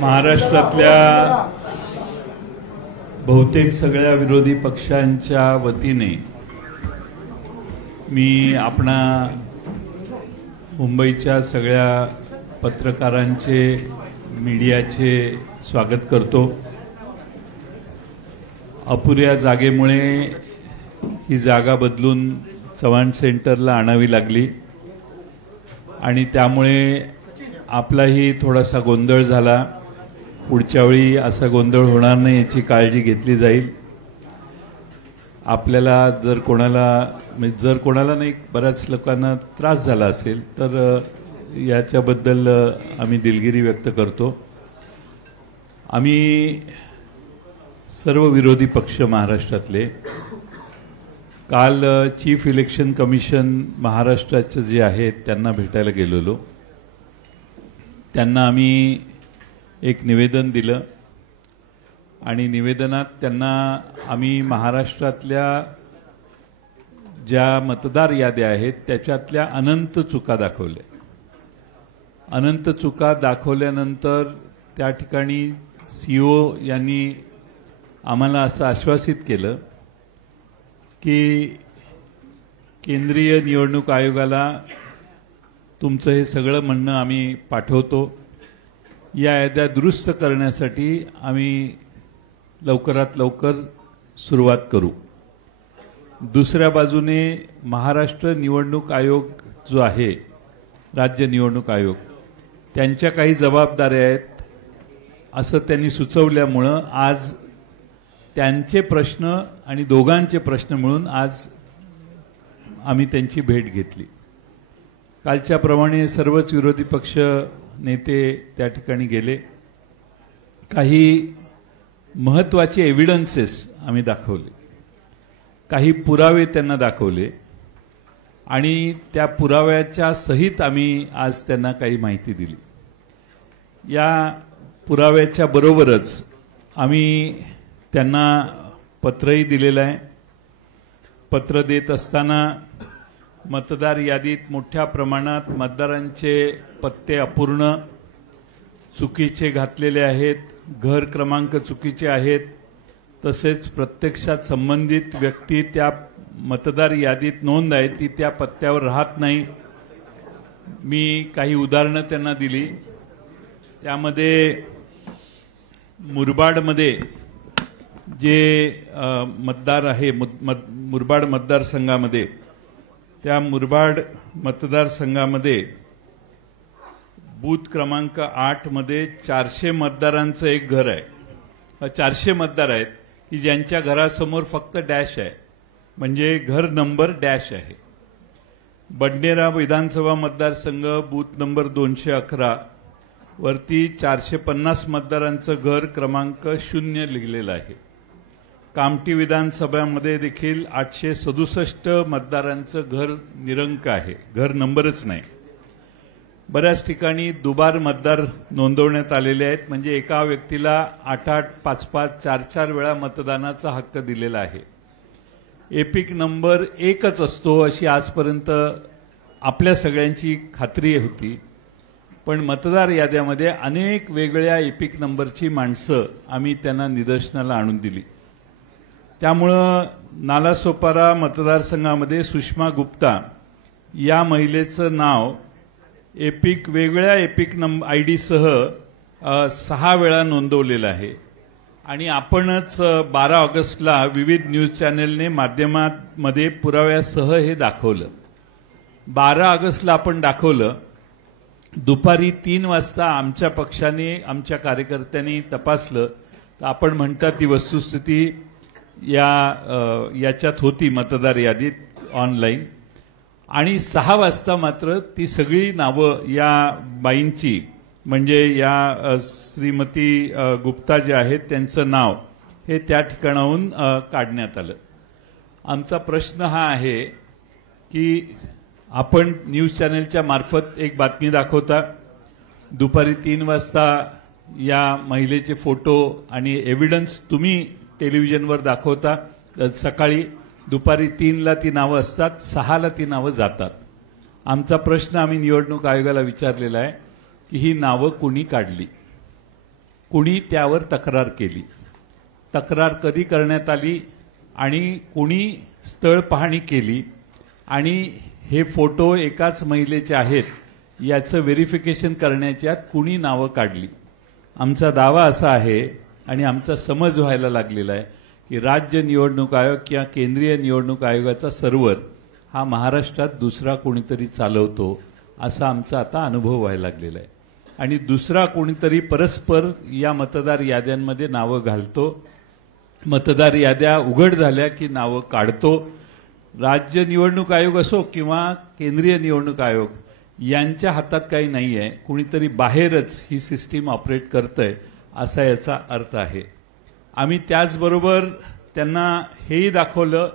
महाराष्ट्रातल्या बहुतेक सगळ्या विरोधी पक्षांच्या वतीने मी आपणा मुंबईच्या सगळ्या पत्रकारांचे मीडियाचे स्वागत करतो। अपुऱ्या जागेमुळे ही जागा बदलून चव्हाण सेंटरला आणावी लागली आणि त्यामुळे आपलाही थोडासा गोंधळ झाला। पुढच्या वेळी असा गोंधळ होणार नाही याची काळजी घेतली जाईल। आपल्याला जर कोणाला नाही बऱ्याच लोकांना त्रास झाला असेल तर याच्याबद्दल आम्ही दिलगिरी व्यक्त करतो। आम्ही सर्व विरोधी पक्ष महाराष्ट्रातले काल चीफ इलेक्शन कमिशन महाराष्ट्राचे जे आहेत त्यांना भेटायला गेलेलो। त्यांना आम्ही एक निवेदन दिलं आणि निवेदनात त्यांना आम्ही महाराष्ट्रातल्या ज्या मतदार याद्या आहेत त्याच्यातल्या अनंत चुका दाखवल्या। अनंत चुका दाखवल्यानंतर त्या ठिकाणी सीओ यांनी आम्हाला असं आश्वासित केलं की केंद्रीय निवडणूक आयोगाला तुमचं हे सगळं म्हणणं आम्ही पाठवतो। या याद्या दुरुस्त करण्यासाठी आम्ही लवकरात लवकर सुरुवात करू। दुसऱ्या बाजूने महाराष्ट्र निवडणूक आयोग जो आहे, राज्य निवडणूक आयोग, त्यांच्या काही जबाबदाऱ्या आहेत असं त्यांनी सुचवल्यामुळं आज त्यांचे प्रश्न आणि दोघांचे प्रश्न मिळून आज आम्ही त्यांची भेट घेतली। कालच्याप्रमाणे सर्वच विरोधी पक्ष नेते त्या ठिकाणी गेले। काही महत्त्वाचे एव्हिडन्सेस आम्ही दाखवले, काही पुरावे त्यांना दाखवले आणि त्या पुराव्याच्या सहित आम्ही आज त्यांना काही माहिती दिली। या पुराव्याच्या बरोबरच आम्ही त्यांना पत्रही दिलेलं आहे। पत्र देत असताना मतदार यादीत मोठ्या प्रमाणात मतदारांचे पत्ते अपूर्ण चुकीचे घातलेले आहेत, घर क्रमांक चुकीचे आहेत, तसेच प्रत्यक्षात संबंधित व्यक्ती त्या मतदार यादीत नोंद आहे ती त्या पत्त्यावर राहत नाही। मी काही उदाहरणं त्यांना दिली। त्यामध्ये मुरबाडमध्ये जे मतदार आहे मुरबाड मतदारसंघामध्ये, त्या मुरबाड मतदारसंघामध्ये बूथ क्रमांक 8 मध्ये 400 मतदारांचं एक घर आहे। 400 मतदार आहेत की ज्यांच्या घरासमोर फक्त डॅश आहे, म्हणजे घर नंबर डॅश आहे। बडनेरा विधानसभा मतदारसंघ बूथ नंबर 211 वरती 450 मतदारांचं घर क्रमांक 0 लिहिलेलं आहे। कामठी विधानसभामध्ये देखील 867 मतदारांचं घर निरंक आहे, घर नंबरच नाही। बऱ्याच ठिकाणी दुबार मतदार नोंदवण्यात आलेले आहेत, म्हणजे एका व्यक्तीला 8-8, 5-5, 4-4 वेळा मतदानाचा हक्क दिलेला आहे। एपिक नंबर एकच असतो अशी आजपर्यंत आपल्या सगळ्यांची खात्री होती, पण मतदार याद्यामध्ये अनेक वेगळ्या एपिक नंबरची माणसं आम्ही त्यांना निदर्शनाला आणून दिली। त्यामुळं नालासोपारा मतदारसंघामध्ये सुषमा गुप्ता या महिलेचं नाव वेगळ्या एपिक आयडी सह 6 वेळा नोंदवलेलं आहे आणि आपणच 12 ऑगस्टला विविध न्यूज चॅनेलने माध्यमांमध्ये पुराव्यासह हे दाखवलं। 12 ऑगस्टला आपण दाखवलं। दुपारी 3 वाजता आमच्या पक्षाने, आमच्या कार्यकर्त्यांनी तपासलं तर आपण म्हणता ती वस्तुस्थिती याच्यात होती मतदार यादीत ऑनलाईन, आणि 6 वाजता मात्र ती सगळी नावं या बाईंची, म्हणजे या श्रीमती गुप्ता जे आहेत त्यांचं नाव हे त्या ठिकाणाहून काढण्यात आलं। आमचा प्रश्न हा आहे की आपण न्यूज चॅनेलच्या मार्फत एक बातमी दाखवता, दुपारी 3 वाजता या महिलेचे फोटो आणि एव्हिडन्स तुम्ही टेलिव्हिजनवर दाखवता, सकाळी दुपारी 3ला ती नावं असतात, 6ला ती नावं जातात। आमचा प्रश्न आम्ही निवडणूक आयोगाला विचारलेला आहे की ही नावं कोणी काढली। कुणी त्यावर तक्रार केली, तक्रार कधी करण्यात आली आणि कुणी स्थळ पाहणी केली आणि हे फोटो एकाच महिलेचे आहेत याचं व्हेरिफिकेशन करण्याच्या कुणी नावं काढली. आमचा दावा असा आहे आणि आमचा समज व्हायला लागलेला आहे की राज्य निवडणूक आयोग किंवा केंद्रीय निवडणूक आयोगाचा सर्व्हर हा महाराष्ट्रात दुसरा कोणीतरी चालवतो असा आमचा आता अनुभव व्हायला लागलेला आहे आणि दुसरा कोणीतरी परस्पर या मतदार याद्यांमध्ये नावं घालतो, मतदार याद्या उघड झाल्या की नावं काढतो. राज्य निवडणूक आयोग असो किंवा केंद्रीय निवडणूक आयोग यांच्या हातात काही नाही आहे, कुणीतरी बाहेरच ही सिस्टीम ऑपरेट करतंय असा याचा अर्थ आहे. आम्ही त्याचबरोबर त्यांना हेही दाखवलं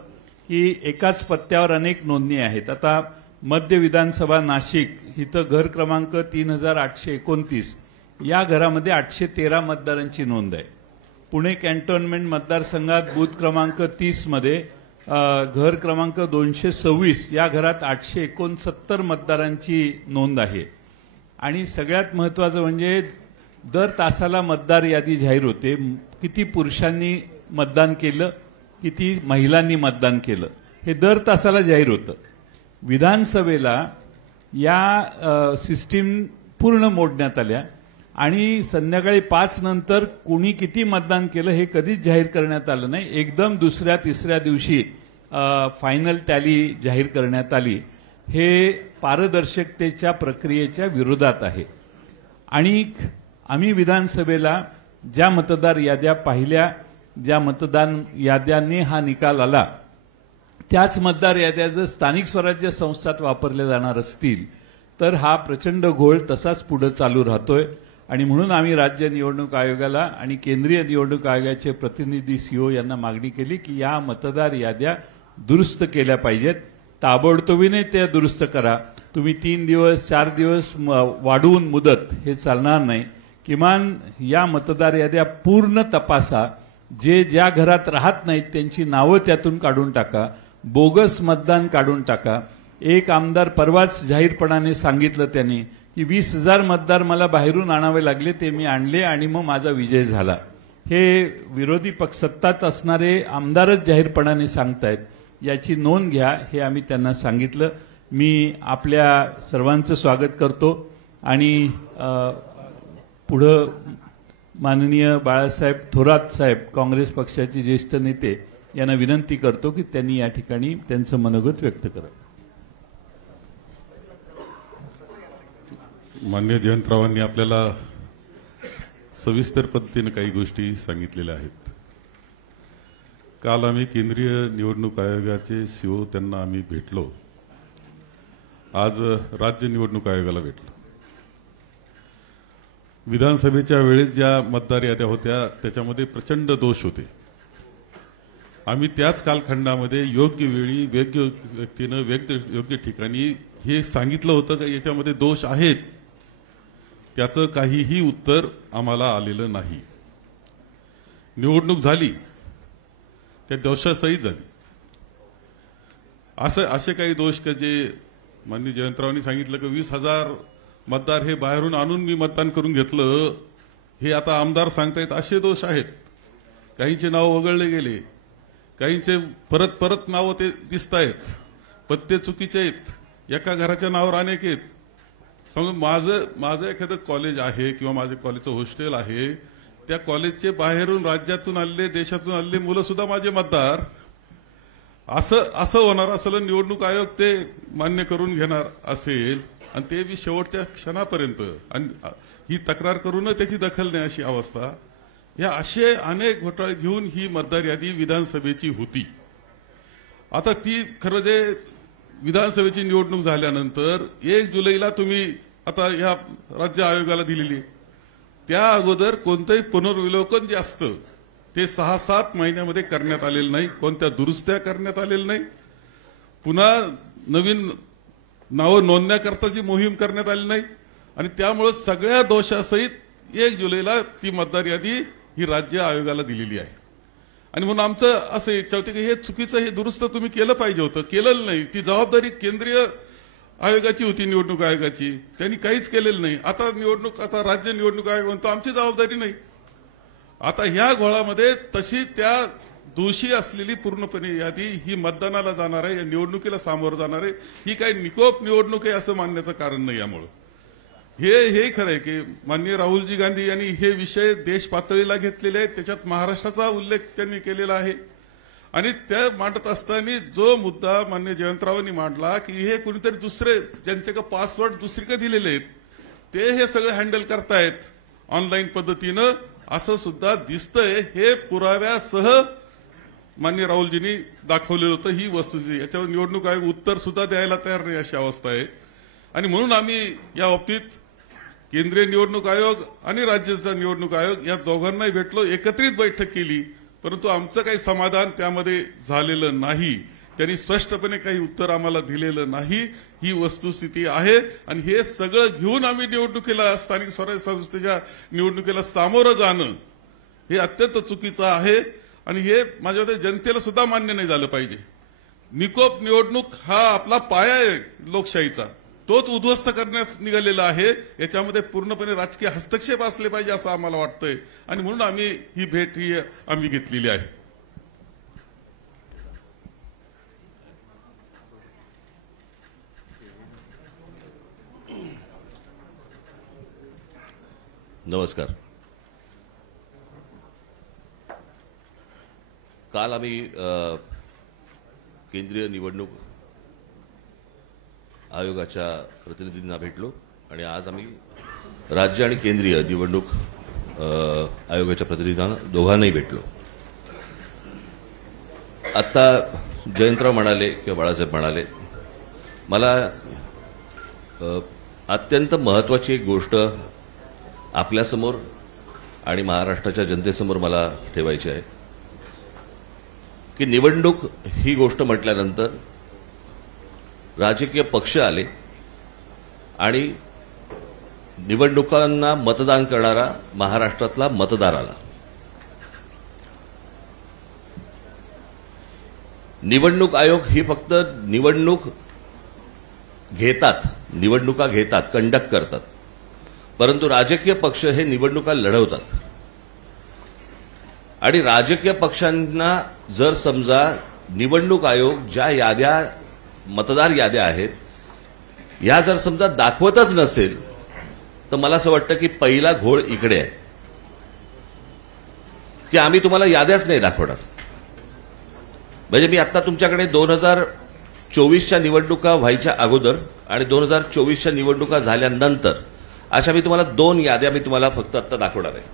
की एकाच पत्त्यावर अनेक नोंदणी आहेत. आता मध्य विधानसभा नाशिक इथं घर क्रमांक 3829 या घरामध्ये 813 मतदारांची नोंद आहे. पुणे कॅन्टोन्मेंट मतदारसंघात बूथ क्रमांक 30 मध्ये घर क्रमांक 226 या घरात 869 मतदारांची नोंद आहे. आणि सगळ्यात महत्वाचं म्हणजे दर तासाला मतदार यादी जाहीर होते. किती पुरुषांनी मतदान केलं, किती महिलांनी मतदान केलं हे दर तासाला जाहीर होतं. विधानसभेला या सिस्टीम पूर्ण मोडण्यात आल्या आणि संध्याकाळी 5 नंतर कुणी किती मतदान केलं हे कधीच जाहीर करण्यात आलं नाही. एकदम दुसऱ्या तिसऱ्या दिवशी फायनल टॅली जाहीर करण्यात आली. हे पारदर्शकतेच्या प्रक्रियेच्या विरोधात आहे. आणि आम्ही विधानसभेला ज्या मतदार याद्या पाहिल्या, ज्या मतदान याद्यांनी हा निकाल आला, त्याच मतदार याद्या जर स्थानिक स्वराज्य संस्थात वापरल्या जाणार असतील तर हा प्रचंड घोळ तसाच पुढे चालू राहतोय. आणि म्हणून आम्ही राज्य निवडणूक आयोगाला आणि केंद्रीय निवडणूक आयोगाचे प्रतिनिधी सीओ यांना मागणी केली की या मतदार याद्या दुरुस्त केल्या पाहिजेत. ताबडतोबीने त्या दुरुस्त करा. तुम्ही 3 दिवस 4 दिवस वाढवून मुदत हे चालणार नाही. किमान या मतदार याद्या पूर्ण तपासा. जे ज्या घरात राहत नाहीत त्यांची नावं त्यातून काढून टाका. बोगस मतदान काढून टाका. एक आमदार परवाच जाहीरपणाने सांगितलं त्यांनी की 20,000 मतदार मला बाहेरून आणावे लागले, ते मी आणले आणि मग माझा विजय झाला. हे विरोधी पक्ष सत्तात असणारे आमदारच जाहीरपणाने सांगतायत. याची नोंद घ्या हे आम्ही त्यांना सांगितलं. मी आपल्या सर्वांचं स्वागत करतो आणि पुढं माननीय बाळासाहेब थोरात साहेब काँग्रेस पक्षाचे ज्येष्ठ नेते यांना विनंती करतो की त्यांनी या ठिकाणी त्यांचं मनोगत व्यक्त करावं. माननीय जयंतरावांनी आपल्याला सविस्तर पद्धतीने काही गोष्टी सांगितलेल्या आहेत. काल आम्ही केंद्रीय निवडणूक आयोगाचे सीओ त्यांना आम्ही भेटलो. आज राज्य निवडणूक आयोगाला भेटलो. विधानसभेच्या वेळेस ज्या मतदार याद्या होत्या त्याच्यामध्ये प्रचंड दोष होते. आम्ही त्याच कालखंडामध्ये योग्य वेळी योग्य व्यक्तीनं योग्य ठिकाणी हे सांगितलं होतं का याच्यामध्ये दोष आहेत. त्याचं काहीही उत्तर आम्हाला आलेलं नाही. निवडणूक झाली, त्या दोषासहित झाली. असे काही दोष का जे माननीय जयंतरावांनी सांगितलं की 20,000 मतदार हे बाहेरून आणून मी मतदान करून घेतलं, हे आता आमदार सांगतायत असे दोष आहेत. काहींचे नाव वगळले गेले, काहींचे परत परत नावं ते दिसतायत, पत्ते चुकीचे आहेत, एका घराच्या नावावर अनेक आहेत. समजा माझं एखादं कॉलेज आहे किंवा माझे कॉलेजचं हॉस्टेल आहे, त्या कॉलेजचे बाहेरून राज्यातून आलेले देशातून आलेले मुलं सुद्धा माझे मतदार. असं होणार असलं निवडणूक आयोग ते मान्य करून घेणार असेल आणि ते बी शेवटच्या क्षणापर्यंत आणि ही तक्रार करून त्याची दखल नाही अशी अवस्था. या असे अनेक घोटाळे घेऊन ही मतदार यादी विधानसभेची होती. आता ती खरं जे विधानसभेची निवडणूक झाल्यानंतर 1 जुलैला तुम्ही आता या राज्य आयोगाला दिलेली, त्या अगोदर कोणतंही पुनर्विलोकन जे असतं ते 6-7 महिन्यामध्ये करण्यात आलेलं नाही. कोणत्या दुरुस्त्या करण्यात आलेल्या नाही. पुन्हा नवीन नावं नोंदण्याकरताची मोहीम करण्यात आली नाही. आणि त्यामुळे सगळ्या दोषासहित 1 जुलैला ती मतदार यादी ही राज्य आयोगाला दिलेली आहे. आणि म्हणून आमचं असं इच्छा होती की हे चुकीचं, हे दुरुस्त तुम्ही केलं पाहिजे होतं, केलेलं नाही. ती जबाबदारी केंद्रीय आयोगाची होती, निवडणूक आयोगाची. त्यांनी काहीच केलेलं नाही. आता राज्य निवडणूक आयोग म्हणतो आमची जबाबदारी नाही. आता ह्या घोळामध्ये तशी त्या दोषी असलेली पूर्णपणे यादी ही मतदानाला जाणार आहे, या निवडणुकीला सामोरं जाणार आहे. ही काही निकोप निवडणूक आहे असं मानण्याचं कारण नाही. यामुळं हे खरं आहे की माननीय राहुलजी गांधी यांनी हे विषय देश पातळीला घेतलेले आहेत. त्याच्यात महाराष्ट्राचा उल्लेख त्यांनी केलेला आहे. आणि त्या मांडत असताना जो मुद्दा माननीय जयंतरावांनी मांडला की हे कुणीतरी दुसरे ज्यांच्याकडे पासवर्ड दुसरीकडे दिलेले आहेत ते हे सगळं हँडल करतायत ऑनलाईन पद्धतीनं, असं सुद्धा दिसतंय. हे पुराव्यासह माननीय राहुलजींनी दाखवलेलं होतं. ही वस्तुस्थिती, याच्यावर निवडणूक आयोग उत्तर सुद्धा द्यायला तयार नाही अशी अवस्था आहे. आणि म्हणून आम्ही या बाबतीत केंद्रीय निवडणूक आयोग आणि राज्याचा निवडणूक आयोग या दोघांनाही भेटलो, एकत्रित बैठक केली, परंतु आमचं काही समाधान त्यामध्ये झालेलं नाही. त्यांनी स्पष्टपणे काही उत्तर आम्हाला दिलेलं नाही. ही वस्तुस्थिती आहे. आणि हे सगळं घेऊन आम्ही निवडणुकीला, स्थानिक स्वराज्य संस्थेच्या निवडणुकीला सामोरं जाणं हे अत्यंत चुकीचं आहे. आणि हे माझ्या मते जनतेला सुद्धा मान्य नाही झालं पाहिजे. निकोप निवडणूक हा आपला पाया आहे लोकशाहीचा, तोच उद्ध्वस्त करण्यास निघालेला आहे. याच्यामध्ये पूर्णपणे राजकीय हस्तक्षेप असले पाहिजे असं आम्हाला वाटतंय. आणि म्हणून आम्ही ही भेट आम्ही घेतलेली आहे. नमस्कार. काल आम्ही केंद्रीय निवडणूक आयोगाच्या प्रतिनिधींना भेटलो आणि आज आम्ही राज्य आणि केंद्रीय निवडणूक आयोगाच्या प्रतिनिधींना दोघांनाही भेटलो. आता जयंतराव म्हणाले किंवा बाळासाहेब म्हणाले, मला अत्यंत महत्वाची एक गोष्ट आपल्यासमोर आणि महाराष्ट्राच्या जनतेसमोर मला ठेवायची आहे की निवडणूक ही गोष्ट म्हटल्यानंतर राजकीय पक्ष आले आणि निवडणुकांना मतदान करणारा महाराष्ट्रातला मतदार आला. निवडणूक आयोग ही फक्त निवडणुका घेतात, कंडक्ट करतात, परंतु राजकीय पक्ष हे निवडणुका लढवतात. आणि राजकीय पक्षांना जर समजा निवडणूक आयोग ज्या याद्या, मतदार याद्या आहेत, ह्या जर समजा दाखवतच नसेल तर मला असं वाटतं की पहिला घोळ इकडे आहे की आम्ही तुम्हाला याद्याच नाही दाखवणार. म्हणजे मी आता तुमच्याकडे 2024च्या निवडणुका व्हायच्या अगोदर आणि 2024च्या निवडणुका झाल्यानंतर अशा मी तुम्हाला 2 याद्या मी तुम्हाला फक्त आता दाखवणार आहे.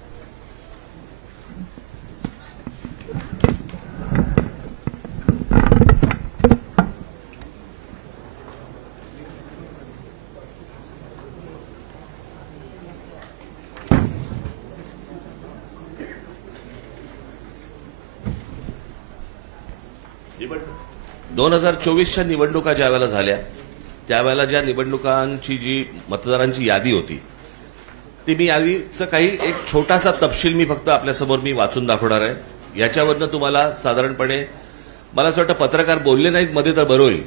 निवडणूक 2024च्या निवडणुका ज्या वेळेला झाल्या त्यावेळेला ज्या निवडणुकांची जी मतदारांची यादी होती ती मी यादीचा काही एक छोटासा तपशील मी फक्त आपल्यासमोर मी वाचून दाखवणार आहे. याच्यावरनं तुम्हाला साधारणपणे मला असं वाटतं पत्रकार बोलले नाहीत मध्ये तर बरं होईल,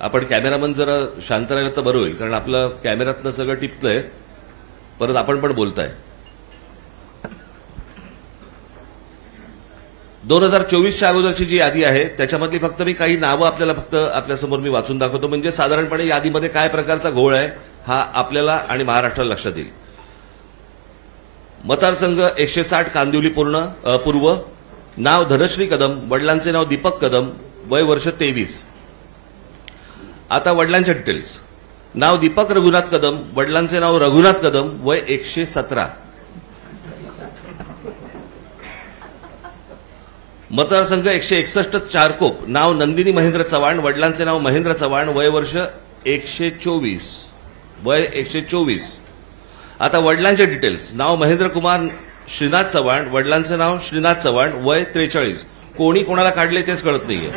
आपण कॅमेरामन जरा शांत राहिलं तर बरं होईल, कारण आपलं कॅमेऱ्यातनं सगळं टिपतंय, परत आपण पण बोलताय. 2024च्या अगोदरची जी यादी आहे त्याच्यामधली फक्त मी काही नावं आपल्याला फक्त आपल्यासमोर मी वाचून दाखवतो, म्हणजे साधारणपणे यादीमध्ये काय प्रकारचा घोळ आहे हा आपल्याला आणि महाराष्ट्राला लक्षात येईल. मतदारसंघ 160 कांदिवली पूर्व, नाव धनश्री कदम, वडिलांचे नाव दीपक कदम, वय वर्ष 23. आता वडिलांच्या डिटेल्स. नाव दीपक रघुनाथ कदम, वडिलांचे नाव रघुनाथ कदम, वय 117. मतदारसंघ 161 चारकोप, नाव नंदिनी महेंद्र चव्हाण, वडिलांचे नाव महेंद्र चव्हाण, वय वर्ष 124, वय 124. आता वडिलांचे डिटेल्स. नाव महेंद्र कुमार श्रीनाथ चव्हाण, वडिलांचे नाव श्रीनाथ चव्हाण, वय 43. कोणी कोणाला काढले तेच कळत नाहीये.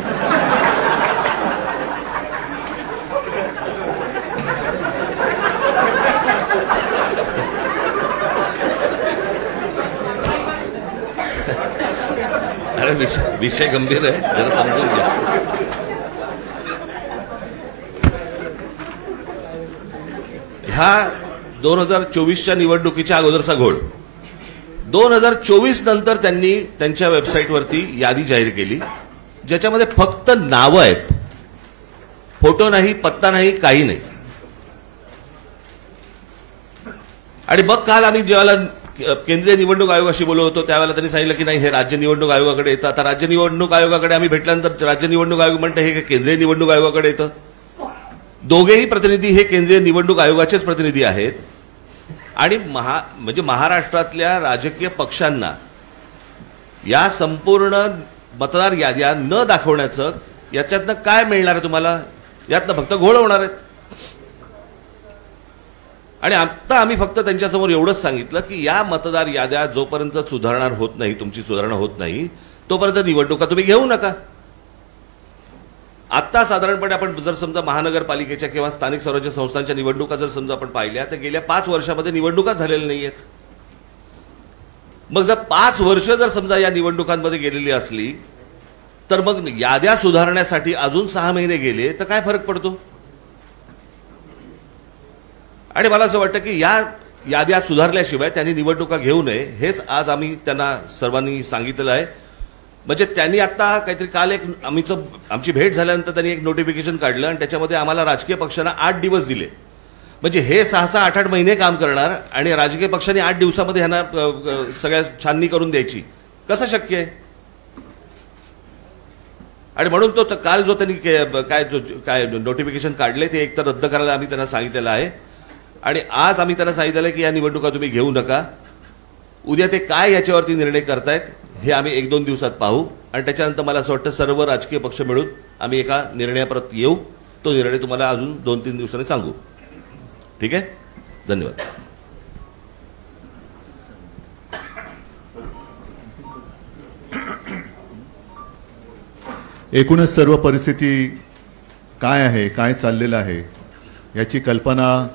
अरे विषय गंभीर आहे, जरा समजून घ्या. ह्या 2024च्या निवडणुकीच्या अगोदरचा घोळ. 2024 नंतर त्यांनी त्यांच्या वेबसाईटवरती यादी जाहीर केली, ज्याच्यामध्ये फक्त नावं आहेत, फोटो नाही, पत्ता नाही, काही नाही. आणि मग काल आम्ही जेव्हा केंद्रीय निवडणूक आयोगाशी बोलत होतो त्यावेळेला त्यांनी सांगितलं की नाही, हे राज्य निवडणूक आयोगाकडे येतं. आता राज्य निवडणूक आयोगाकडे आम्ही भेटल्यानंतर राज्य निवडणूक आयोग म्हणतं हे केंद्रीय निवडणूक आयोगाकडे येतं. दोघेही प्रतिनिधी हे केंद्रीय निवडणूक आयोगाचेच प्रतिनिधी आहेत. आणि म्हणजे महाराष्ट्रातल्या राजकीय पक्षांना या संपूर्ण मतदार याद्या न दाखवण्याचं याच्यातनं काय मिळणार आहे तुम्हाला? यातनं फक्त घोळ होणार आहेत. आणि आता आम्ही फक्त त्यांच्यासमोर एवढंच सांगितलं की या मतदार याद्या जोपर्यंत सुधारणा होत नाही, तुमची सुधारणा होत नाही, तोपर्यंत निवडणुका तुम्ही घेऊ नका. आता साधारणपणे आपण जर समजा महानगरपालिकेच्या किंवा स्थानिक स्वराज्य संस्थांच्या निवडणुका जर समजा आपण पाहिल्या तर गेल्या 5 वर्षामध्ये निवडणुका झालेल्या नाहीयेत. मग जर 5 वर्ष जर समजा या निवडणुकांमध्ये गेलेली असली तर मग याद्या सुधारण्यासाठी अजून 6 महिने गेले तर काय फरक पडतो? आणि मला असं वाटतं की या याद्या सुधारल्याशिवाय त्यांनी निवडणुका घेऊ नये, हेच आज आम्ही त्यांना सर्वांनी सांगितलेलं आहे. म्हणजे त्यांनी आता काहीतरी काल आमची भेट झाल्यानंतर त्यांनी एक नोटिफिकेशन काढलं आणि त्याच्यामध्ये आम्हाला राजकीय पक्षांना 8 दिवस दिले. म्हणजे हे 6-6, 8-8 महिने काम करणार आणि राजकीय पक्षांनी 8 दिवसामध्ये ह्यांना सगळ्या छाननी करून द्यायची, कसं शक्य आहे? आणि म्हणून तो काल जो त्यांनी काय नोटिफिकेशन काढले ते एकतर रद्द करायला आम्ही त्यांना सांगितलेलं आहे. आणि आज आम्ही त्यांना सांगितलेलं आहे की या निवडणुका तुम्ही घेऊ नका. उद्या ते काय याच्यावरती निर्णय करतायत हे आम्ही 1-2 दिवसात पाहू आणि त्याच्यानंतर मला असं वाटतं सर्व राजकीय पक्ष मिळून आम्ही एका निर्णयापर्यंत येऊ. तो निर्णय तुम्हाला अजून 2-3 दिवसांनी सांगू. ठीक आहे, धन्यवाद. एकूणच सर्व परिस्थिती काय आहे, काय चाललेलं आहे याची कल्पना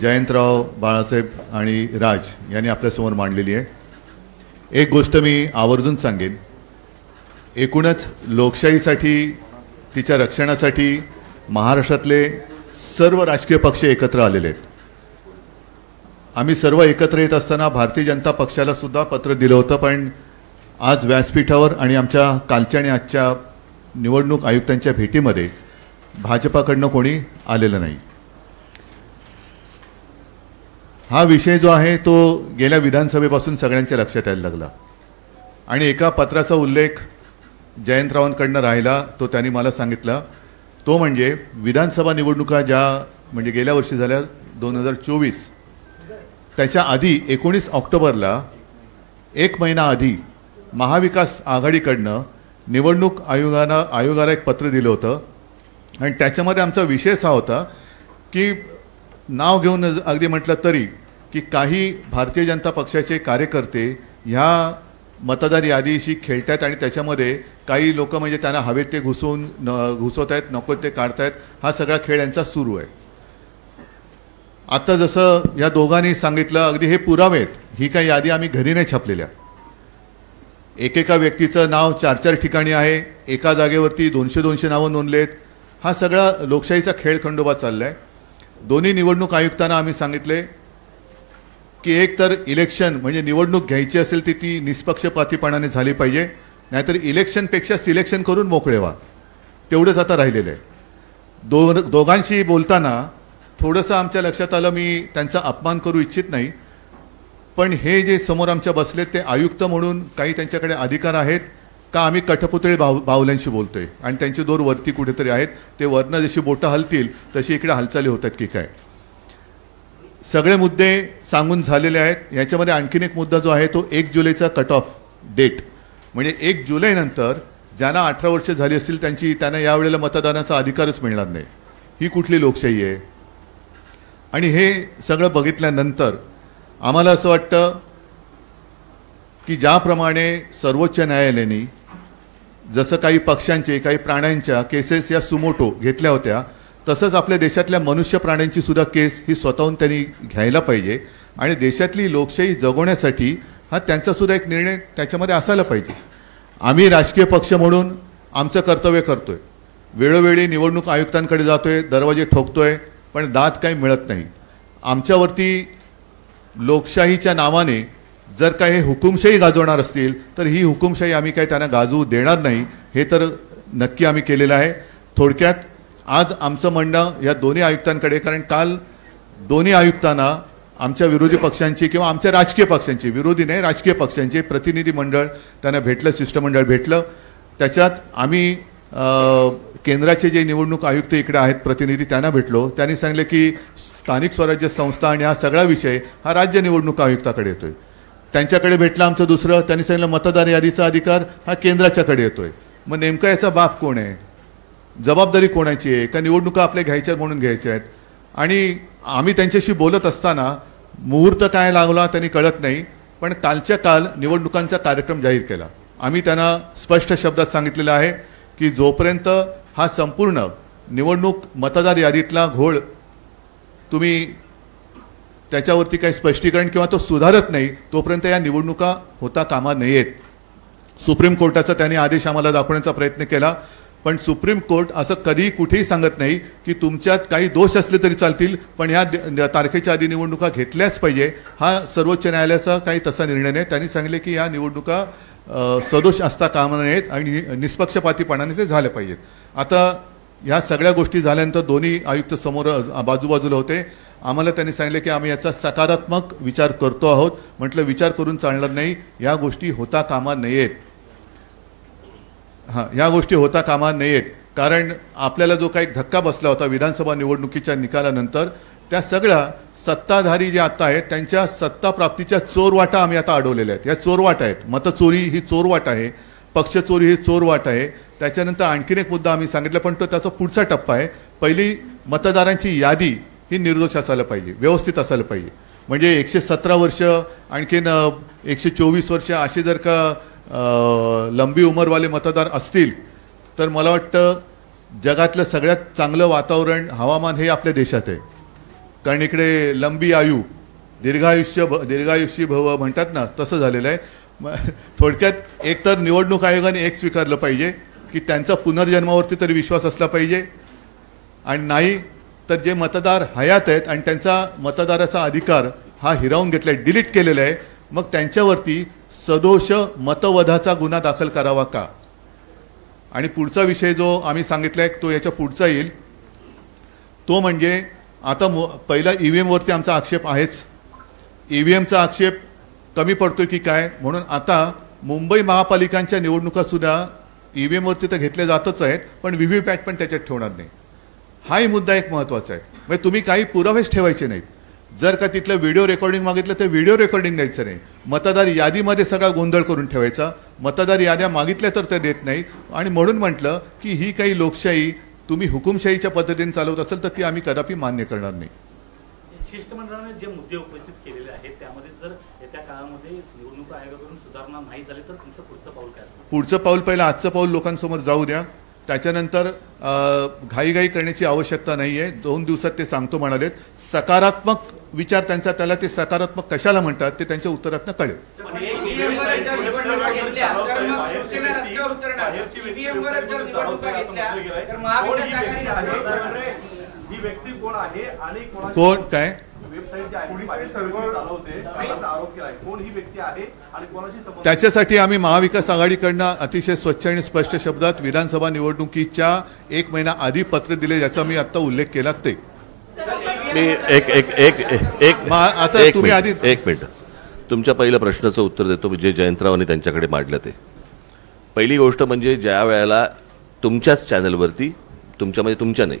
जयंतराव, बाळासाहेब आणि राज यांनी आपल्यासमोर मांडलेली आहे. एक गोष्ट मी आवर्जून सांगेन, एकूणच लोकशाहीसाठी, तिच्या रक्षणासाठी महाराष्ट्रातले सर्व राजकीय पक्ष एकत्र आलेले आहेत. आम्ही सर्व एकत्र येत असताना भारतीय जनता पक्षाला सुद्धा पत्र दिलं होतं, पण आज व्यासपीठावर आणि आमच्या कालच्या आणि आजच्या निवडणूक आयुक्तांच्या भेटीमध्ये भाजपाकडनं कोणी आलेलं नाही. हा विषय जो आहे तो गेल्या विधानसभेपासून सगळ्यांच्या लक्षात यायला लागला आणि एका पत्राचा उल्लेख जयंतरावांकडनं राहिला, तो त्यांनी मला सांगितला. तो म्हणजे विधानसभा निवडणुका ज्या म्हणजे गेल्या वर्षी झाल्या 2024, त्याच्या आधी 19 ऑक्टोबरला 1 महिना आधी महाविकास आघाडीकडनं निवडणूक आयोगाला एक पत्र दिलं होतं आणि त्याच्यामध्ये आमचा विषय हा होता की नाव घेऊन अगदी म्हटलं तरी की काही भारतीय जनता पक्षाचे कार्यकर्ते ह्या मतदार यादीशी खेळतात आणि त्याच्यामध्ये काही लोक म्हणजे त्यांना हवेत ते घुसवत आहेत, नको ते काढतायत. हा सगळा खेळ यांचा सुरू आहे. आता जसं या दोघांनी सांगितलं, अगदी हे पुरावे आहेत. ही काही यादी आम्ही घरी नाही छापलेल्या. एकेका व्यक्तीचं नाव 4-4 ठिकाणी आहे, एका जागेवरती 200-200 नावं नोंदलेत. हा सगळा लोकशाहीचा खेळ खंडोबा चाललाय. दोन्ही निवडणूक आयुक्तांना आम्ही सांगितले की एक तर इलेक्शन म्हणजे निवडणूक घ्यायची असेल ती निष्पक्षपातीपणाने झाली पाहिजे, नाहीतर इलेक्शनपेक्षा सिलेक्शन करून मोकळे व्हा. तेवढंच आता राहिलेलं आहे. दोघांशी बोलताना थोडंसं आमच्या लक्षात आलं, मी त्यांचा अपमान करू इच्छित नाही, पण हे जे समोर आमच्या बसलेत ते आयुक्त म्हणून काही त्यांच्याकडे अधिकार आहेत का आम्ही कठपुतळी बाहुल्यांशी बोलतोय आणि त्यांचे दोर वरती कुठेतरी आहेत, ते वरनं जशी बोटं हलतील तशी इकडे हालचाली होतात की काय. सगळे मुद्दे सांगून झालेले आहेत. याच्यामध्ये आणखीन एक मुद्दा जो आहे तो 1 जुलैचा कट ऑफ डेट, म्हणजे 1 जुलैनंतर ज्यांना 18 वर्ष झाली असतील त्यांना यावेळेला मतदानाचा अधिकारच मिळणार नाही. ही कुठली लोकशाही आहे? आणि हे सगळं बघितल्यानंतर आम्हाला असं वाटतं की ज्याप्रमाणे सर्वोच्च न्यायालयाने जसं काही पक्षांचे, काही प्राण्यांच्या केसेस या सुमोटो घेतल्या होत्या, तसंच आपल्या देशातल्या मनुष्य प्राण्यांची सुद्धा केस ही स्वतःहून त्यांनी घ्यायला पाहिजे आणि देशातली लोकशाही जगवण्यासाठी हा त्यांचा सुद्धा एक निर्णय त्याच्यामध्ये असायला पाहिजे. आम्ही राजकीय पक्ष म्हणून आमचं कर्तव्य करतोय, वेळोवेळी निवडणूक आयुक्तांकडे जातोय, दरवाजे ठोकतोय, पण दाद काही मिळत नाही. आमच्यावरती लोकशाहीच्या नावाने जर का हे हुकुमशाही गाजवणार असतील तर ही हुकुमशाही आम्ही काही त्यांना गाजवू देणार नाही, हे तर नक्की आम्ही केलेलं आहे. थोडक्यात आज आमचं म्हणणं या दोन्ही आयुक्तांकडे, कारण काल दोन्ही आयुक्तांना आमच्या विरोधी पक्षांची किंवा आमच्या राजकीय पक्षांची, विरोधी नाही राजकीय पक्षांचे प्रतिनिधी मंडळ त्यांना भेटलं, शिष्टमंडळ भेटलं. त्याच्यात आम्ही केंद्राचे जे निवडणूक आयुक्त इकडे आहेत प्रतिनिधी त्यांना भेटलो. त्यांनी सांगितले की स्थानिक स्वराज्य संस्था आणि हा सगळा विषय हा राज्य निवडणूक आयुक्ताकडे येतोय. त्यांच्याकडे भेटलं आमचं दुसरं, त्यांनी सांगितलं मतदार यादीचा अधिकार हा केंद्राच्याकडे येतोय. मग नेमका याचा बाप कोण आहे, जबाबदारी कोणाची आहे, का निवडणुका आपल्या घ्यायच्या म्हणून घ्यायच्या आहेत. आणि आम्ही त्यांच्याशी बोलत असताना मुहूर्त काय लागला त्यांनी कळत नाही, पण कालच्या काल निवडणुकांचा कार्यक्रम जाहीर केला. आम्ही त्यांना स्पष्ट शब्दात सांगितलेलं आहे की जोपर्यंत हा संपूर्ण निवडणूक मतदार यादीतला घोळ तुम्ही त्याच्यावरती काही स्पष्टीकरण किंवा तो सुधारत नाही तोपर्यंत या निवडणुका होता कामा नयेत. सुप्रीम कोर्टाचा त्यांनी आदेश आम्हाला दाखवण्याचा प्रयत्न केला, पण सुप्रीम कोर्ट असं कधी कुठेही सांगत नाही की तुमच्यात काही दोष असले तरी चालतील, पण ह्या तारखेच्या आधी निवडणुका घेतल्याच पाहिजे. हा सर्वोच्च न्यायालयाचा काही तसा निर्णय नाही. त्यांनी सांगितले की या निवडणुका सदोष असता कामा नयेत आणि निष्पक्षपातीपणाने ते झाले पाहिजेत. आता ह्या सगळ्या गोष्टी झाल्यानंतर दोन्ही आयुक्त समोर बाजूबाजूला होते. आम्हाला त्यांनी सांगितले की आम्ही याचा सकारात्मक विचार करतो आहोत. म्हटलं विचार करून चालणार नाही, या गोष्टी होता कामा नयेत. या गोष्टी होता कामा नयेत, कारण आपल्याला जो काही धक्का बसला होता विधानसभा निवडणुकीच्या निकालानंतर, त्या सगळ्या सत्ताधारी जे आता आहेत त्यांच्या सत्ता प्राप्तीच्या चोरवाटा आम्ही आता अडवलेल्या आहेत. या चोरवाटा आहेत. मतचोरी ही चोरवाट आहे, पक्षचोरी ही चोरवाट आहे. त्याच्यानंतर आणखीन एक मुद्दा आम्ही सांगितला, पण तो त्याचा पुढचा टप्पा आहे. पहिली मतदारांची यादी ही निर्दोष असायला पाहिजे, व्यवस्थित असायला पाहिजे. म्हणजे 117 वर्ष आणखीन 124 वर्ष असे जर का लंबी उमरवाले मतदार असतील तर मला वाटतं जगातलं सगळ्यात चांगलं वातावरण, हवामान हे आपल्या देशात आहे. कारण इकडे लंबी आयु, दीर्घायुष्य भव म्हणतात ना, तसं झालेलं आहे. थोडक्यात एक तर निवडणूक आयोगाने एक स्वीकारलं पाहिजे की त्यांचा पुनर्जन्मावरती तरी विश्वास असला पाहिजे, आणि नाही तर जे मतदार हयात आहेत आणि त्यांचा मतदाराचा अधिकार हा हिरावून घेतलाय, डिलीट केलेला आहे, मग त्यांच्यावरती सदोष मतवधाचा गुन्हा दाखल करावा का. आणि पुढचा विषय जो आम्ही सांगितलाय तो याच्या पुढचा येईल, तो म्हणजे आता पहिला ईव्हीएम वरती आमचा आक्षेप आहेच. ईव्हीएमचा आक्षेप कमी पडतोय की काय, म्हणून आता मुंबई महापालिकांच्या निवडणुका सुद्धा ईव्हीएम वरती तर घेतल्या जातच आहेत, पण व्हीव्हीपॅट पण त्याच्यात ठेवणार नाही. हाही मुद्दा एक महत्त्वाचा आहे. म्हणजे तुम्ही काही पुरावेच ठेवायचे नाहीत. जर का तिथलं व्हिडिओ रेकॉर्डिंग मागितलं तर व्हिडिओ रेकॉर्डिंग द्यायचं नाही. मतदार यादीमध्ये सगळा गोंधळ करून ठेवायचा. मतदार याद्या मागितल्या तर ते देत नाहीत. आणि म्हणून म्हटलं की ही काही लोकशाही तुम्ही हुकुमशाहीच्या पद्धतीने चालवत असेल तर ती आम्ही कदापि मान्य करणार नाही. शिष्टमंडळाने जे मुद्दे उपस्थित केलेले आहेत त्यामध्ये जर येत्या काळामध्ये निवडणूक आयोगाकडून सुधारणा नाही झाली तर तुमचं पुढचं पाऊल काय असेल? पुढचं पाऊल पहिलं आजचं पाऊल लोकांसमोर जाऊ द्या. त्याच्यानंतर घाईघाई करण्याची आवश्यकता नाहीये. 2 दिवसात ते सांगतो म्हणालेत. सकारात्मक विचार त्यांचा, त्याला ते सकारात्मक कशाला म्हणतात ते त्यांच्या उत्तरातनं कळेल. कोण काय त्याच्यासाठी आम्ही महाविकास आघाडीकडनं अतिशय स्वच्छ आणि स्पष्ट शब्दात विधानसभा निवडणुकीच्या 1 महिना आधी पत्र दिले, ज्याचा मी आता उल्लेख केला. ते मी आता तुम्ही आधी एक मिनिट तुमच्या पहिल्या प्रश्नाचं उत्तर देतो, जे जयंतरावांनी त्यांच्याकडे मांडलं. ते पहिली गोष्ट म्हणजे ज्या वेळेला तुमच्याच चॅनलवरती, तुमच्यामध्ये तुमच्या नाही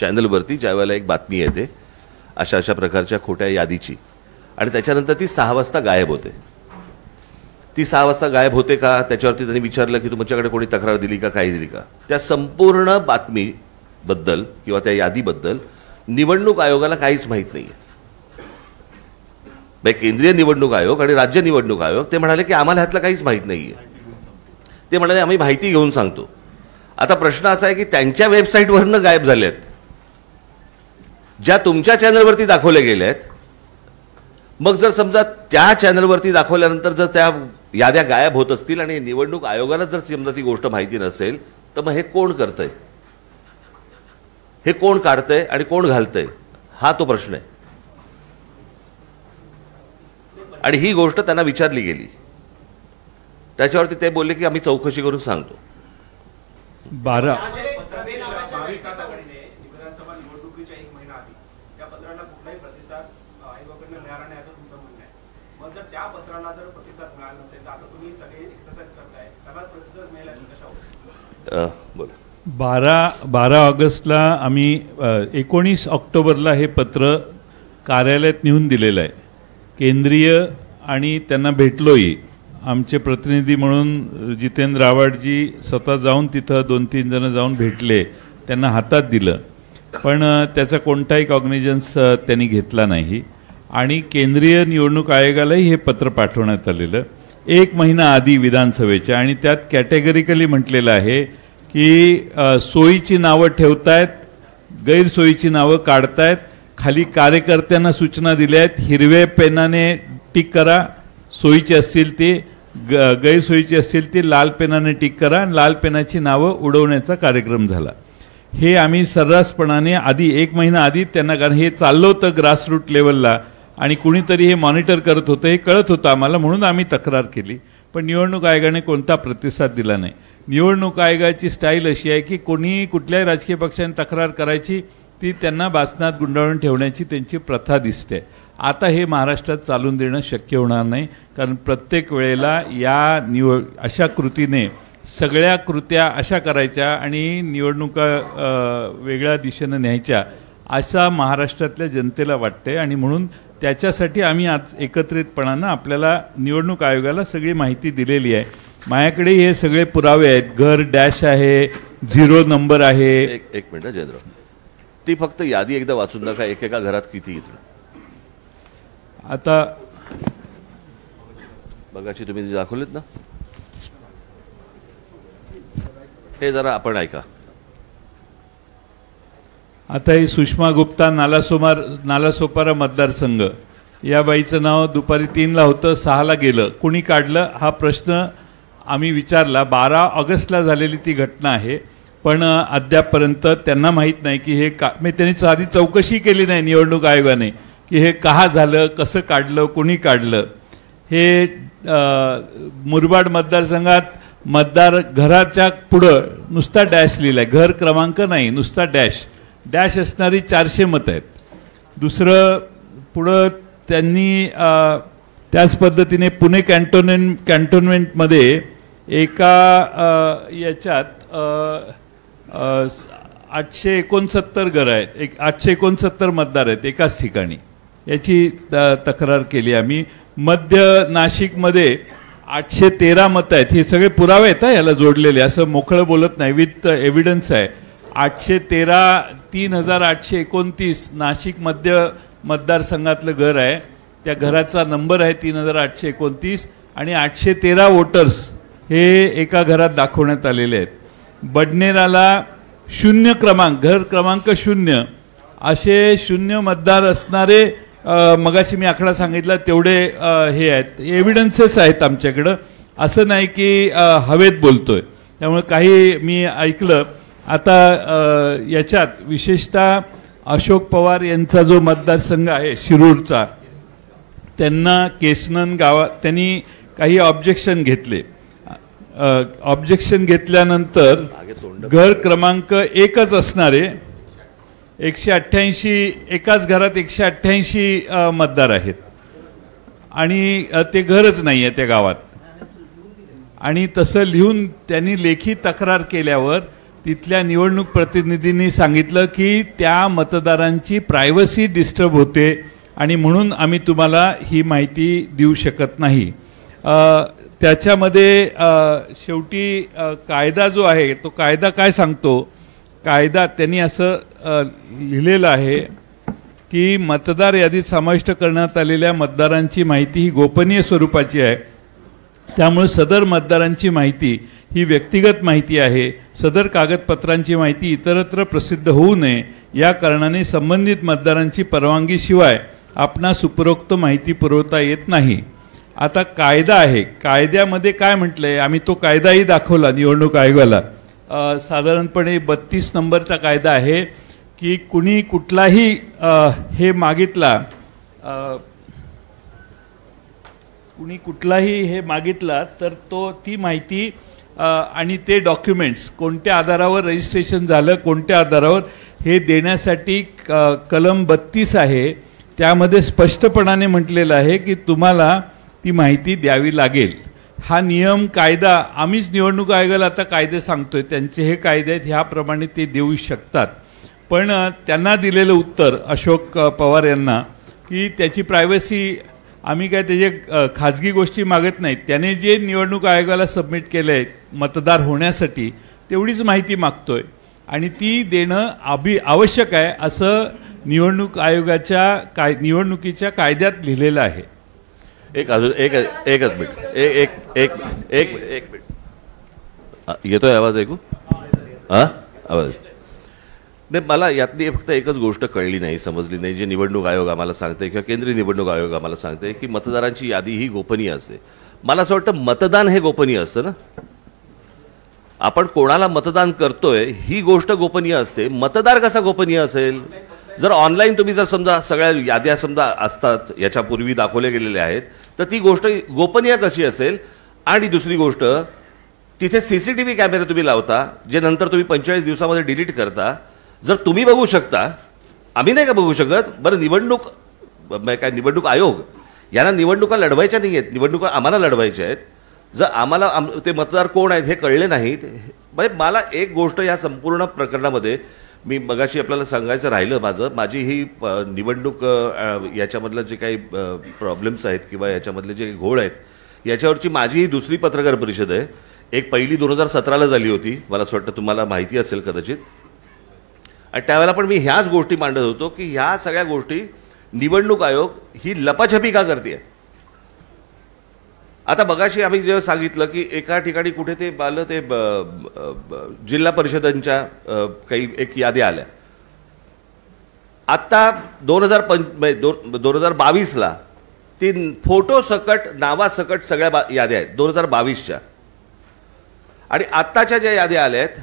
चॅनलवरती ज्या वेळेला एक बातमी येते अशा अशा प्रकारच्या खोट्या यादीची, आणि त्याच्यानंतर ती 6 वाजता गायब होते. ती 6 वाजता गायब होते का, त्याच्यावरती त्यांनी विचारलं की तुमच्याकडे कोणी तक्रार दिली का, काही दिली का. त्या संपूर्ण बातमीबद्दल किंवा त्या यादीबद्दल निवडणूक आयोगाला काहीच माहीत नाहीये. केंद्रीय निवडणूक आयोग आणि राज्य निवडणूक आयोग ते म्हणाले की आम्हाला ह्यातलं काहीच माहीत नाहीये. ते म्हणाले आम्ही माहिती घेऊन सांगतो. आता प्रश्न असा आहे की त्यांच्या वेबसाईटवरनं गायब झाले आहेत, ज्या तुमच्या चॅनलवरती दाखवले गेले आहेत. मग जर समजा त्या चॅनलवरती दाखवल्यानंतर जर त्या याद्या गायब होत असतील आणि निवडणूक आयोगाला जर समजा ती गोष्ट माहिती नसेल तर मग हे कोण करतंय, हे कोण काढतंय आणि कोण घालतंय, हा तो प्रश्न आहे. आणि ही गोष्ट त्यांना विचारली गेली. त्याच्यावरती ते बोलले की आम्ही चौकशी करून सांगतो. 12 महाविकास आघाडीने विधानसभा निवडणुकीच्या 1 महिना आधी त्या पत्राला कुठलाही प्रतिसाद आयोगाकडून मिळाला नाही असं तुमचं म्हणणं आहे. मग जर त्या पत्राला जर प्रतिसाद मिळाला नसेल तर आता तुम्ही सगळे एक्सरसाइज करताय, त्याला प्रतिसाद मिळाला कशावर? बोल. 12 ऑगस्टला आम्ही 19 ऑक्टोबरला हे पत्र कार्यालयात नेऊन दिलेलं आहे. केंद्रीय आणि त्यांना भेटलोही. आमचे प्रतिनिधी म्हणून जितेंद्र आव्हाडजी स्वतः जाऊन तिथं 2-3 जण जाऊन भेटले, त्यांना हातात दिलं, पण त्याचा कोणताही कॉग्निजन्स त्यांनी घेतला नाही. आणि केंद्रीय निवडणूक आयोगालाही हे पत्र पाठवण्यात आलेलं 1 महिना आधी विधानसभेच्या, आणि त्यात कॅटेगरिकली म्हटलेलं आहे की सोयीची नावं ठेवतायत, गैरसोयीची नावं काढतायत, खाली कार्यकर्त्यांना सूचना दिल्या आहेत, हिरव्या पेनाने टिक करा, सोयीची असतील ती, गैरसोयीची असतील ती लाल पेनाने टिक करा, आणि लाल पेनाची नावं उडवण्याचा कार्यक्रम झाला. हे आम्ही सर्रासपणाने आधी 1 महिना आधी त्यांना, कारण हे चाललं होतं ग्रासरूट लेवलला आणि कुणीतरी हे मॉनिटर करत होतं, हे कळत होतं आम्हाला, म्हणून आम्ही तक्रार केली. पण निवडणूक आयोगाने कोणता प्रतिसाद दिला नाही. निवडणूक आयोगाची स्टाईल अशी आहे की कोणी कुठल्याही राजकीय पक्षाने तक्रार करायची, ती त्यांना बासनात गुंडाळून ठेवण्याची त्यांची प्रथा दिसते. आता हे महाराष्ट्रात चालून देणं शक्य होणार नाही, कारण प्रत्येक वेळेला या अशा कृतीने सगळ्या कृत्या अशा करायच्या आणि निवडणुका वेगळ्या दिशेनं न्यायच्या, असा महाराष्ट्रातल्या जनतेला वाटते. आणि म्हणून त्याच्यासाठी आम्ही आज एकत्रितपणानं आपल्याला निवडणूक आयोगाला सगळी माहिती दिलेली आहे. माझ्याकडे हे सगळे पुरावे आहेत. घर डॅश आहे, 0 नंबर आहे. एक मिनिट जयेंद्र, ती फक्त यादी एकदा वाचून नका, एकेका घरात किती येतो. आता बघाची तुम्ही दाखवलेत ना, हे जरा आपण ऐका. आता ही सुषमा गुप्ता नालासोपारा मतदारसंघ, या बाईचं नाव दुपारी 3ला होतं, 6ला गेलं. कुणी काढलं हा प्रश्न आम्ही विचारला. 12 ऑगस्टला झालेली ती घटना आहे, पण अद्यापपर्यंत त्यांना माहीत नाही की हे का, मी त्यांनी साधी चौकशी केली नाही निवडणूक आयोगाने की हे का झालं, कसं काढलं, कुणी काढलं. हे मुरबाड मतदारसंघात मतदार घराच्या पुढं नुसता डॅश लिहिलाय, घर क्रमांक नाही, नुसता डॅश असणारी 400 मतं आहेत. दुसरं पुढं त्यांनी त्याच पद्धतीने पुणे कॅन्टोन्मेंटमध्ये एका याच्यात 869 घरं आहेत, 869 मतदार आहेत एकाच ठिकाणी, याची तक्रार केली आम्ही. मध्य नाशिकमध्ये 813 मतं आहेत. हे सगळे पुरावे आहेत याला जोडलेले, असं मोकळं बोलत नाही, विथ एव्हिडन्स आहे. 813 3829 नाशिक मध्य मतदारसंघातलं घर आहे. त्या घराचा नंबर आहे 3829 आणि 813 वोटर्स हे एका घरात दाखवण्यात आलेले आहेत. बडनेराला 0 क्रमांक, घर क्रमांक 0 असे 0 मतदार असणारे, मगाशी मी आकडा सांगितला तेवढे हे आहेत, एव्हिडन्सेस आहेत आमच्याकडं. असं नाही की हवेत बोलतोय. त्यामुळे काही मी ऐकलं. आता याच्यात विशेषतः अशोक पवार यांचा जो मतदारसंघ आहे शिरूरचा, त्यांना केसनन गावात त्यांनी काही ऑब्जेक्शन घेतले. ऑब्जेक्शन घेतल्यानंतर घर क्रमांक 1च असणारे 188, एकाच घरात 188 मतदार आहेत आणि ते घरच नाही आहे त्या गावात. आणि तसं लिहून त्यांनी लेखी तक्रार केल्यावर तिथल्या निवडणूक प्रतिनिधींनी सांगितलं की त्या मतदारांची प्रायव्हसी डिस्टर्ब होते आणि म्हणून आम्ही तुम्हाला ही माहिती देऊ शकत नाही. त्याच्यामध्ये शेवटी कायदा जो आहे तो कायदा काय सांगतो, कायदा त्यांनी असं लिहिलेलं आहे की मतदार यादीत समाविष्ट करण्यात आलेल्या मतदारांची माहिती ही गोपनीय स्वरूपाची आहे. त्यामुळे सदर मतदारांची माहिती ही व्यक्तिगत माहिती आहे. सदर कागदपत्रांची माहिती इतरत्र प्रसिद्ध होऊ नये या कारणाने संबंधित मतदारांची परवानगीशिवाय आपणास उपरोक्त माहिती पुरवता येत नाही. आता कायदा आहे, कायद्यामध्ये काय म्हटलंय, आम्ही तो कायदाही दाखवला निवडणूक आयोगाला. साधारणपणे 32 नंबरचा कायदा आहे की कुणी कुठलाही हे मागितला, कुणी कुठलाही हे मागितला तर ती माहिती आणि ते डॉक्युमेंट्स कोणत्या आधारावर रजिस्ट्रेशन झालं, कोणत्या आधारावर हे देण्यासाठी कलम 32 आहे, त्यामध्ये स्पष्टपणाने म्हटलेलं आहे की तुम्हाला ती माहिती द्यावी लागेल. हा नियम कायदा आम्हीच निवडणूक आयोगाला आता कायदे सांगतोय, त्यांचे हे कायदे आहेत, ह्याप्रमाणे ते देऊ शकतात. पण त्यांना दिलेलं उत्तर अशोक पवार यांना की त्याची प्रायव्हसी, आम्ही काय त्याचे खाजगी गोष्टी मागत नाहीत, त्याने जे निवडणूक आयोगाला सबमिट केले आहे मतदार होण्यासाठी तेवढीच माहिती मागतोय आणि ती देणं आवश्यक आहे असं निवडणूक आयोगाच्या निवडणुकीच्या कायद्यात लिहिलेलं आहे. एकच मिनिट एक मिनिट येतोय आवाज ऐकू? आवाज नाही, मला यातली फक्त एकच गोष्ट कळली नाही, समजली नाही. जे निवडणूक आयोग आम्हाला सांगते किंवा केंद्रीय निवडणूक आयोग आम्हाला सांगते की मतदारांची यादी ही गोपनीय असते. मला असं वाटतं मतदान हे गोपनीय असतं ना. आपण कोणाला मतदान करतोय ही गोष्ट गोपनीय असते, मतदार कसा गोपनीय असेल? जर ऑनलाईन तुम्ही जर समजा सगळ्या याद्या समजा असतात, याच्यापूर्वी दाखवल्या गेलेल्या आहेत, तर ती गोष्ट गोपनीय कशी असेल? आणि दुसरी गोष्ट, तिथे सीसीटीव्ही कॅमेरे तुम्ही लावता, जे नंतर तुम्ही 45 दिवसामध्ये डिलीट करता. जर तुम्ही बघू शकता, आम्ही नाही का बघू शकत? बरं, निवडणूक आयोग यांना निवडणुका लढवायच्या नाही आहेत, निवडणुका आम्हाला लढवायच्या आहेत. जर आम्हाला ते मतदार कोण आहेत हे कळले नाहीत, म्हणजे मला एक गोष्ट या संपूर्ण प्रकरणामध्ये मी मगाशी आपल्याला सांगायचं राहिलं, माझी ही निवडणूक याच्यामधलं जे काही प्रॉब्लेम्स आहेत किंवा याच्यामधले जे घोळ आहेत, याच्यावरची माझी ही दुसरी पत्रकार परिषद आहे. एक पहिली 2017ला झाली होती, मला असं वाटतं तुम्हाला माहिती असेल कदाचित. आणि त्यावेळेला पण मी ह्याच गोष्टी मांडत होतो की ह्या सगळ्या गोष्टी निवडणूक आयोग ही लपाछपी का करते. आता मगाशी आम्ही जेव्हा सांगितलं की एका ठिकाणी कुठे ते जिल्हा परिषदांच्या काही एक याद्या आल्या, आता 2022ला ती फोटो सकट नावासकट सगळ्या याद्या आहेत 2022च्या. आणि आत्ताच्या ज्या याद्या आल्या आहेत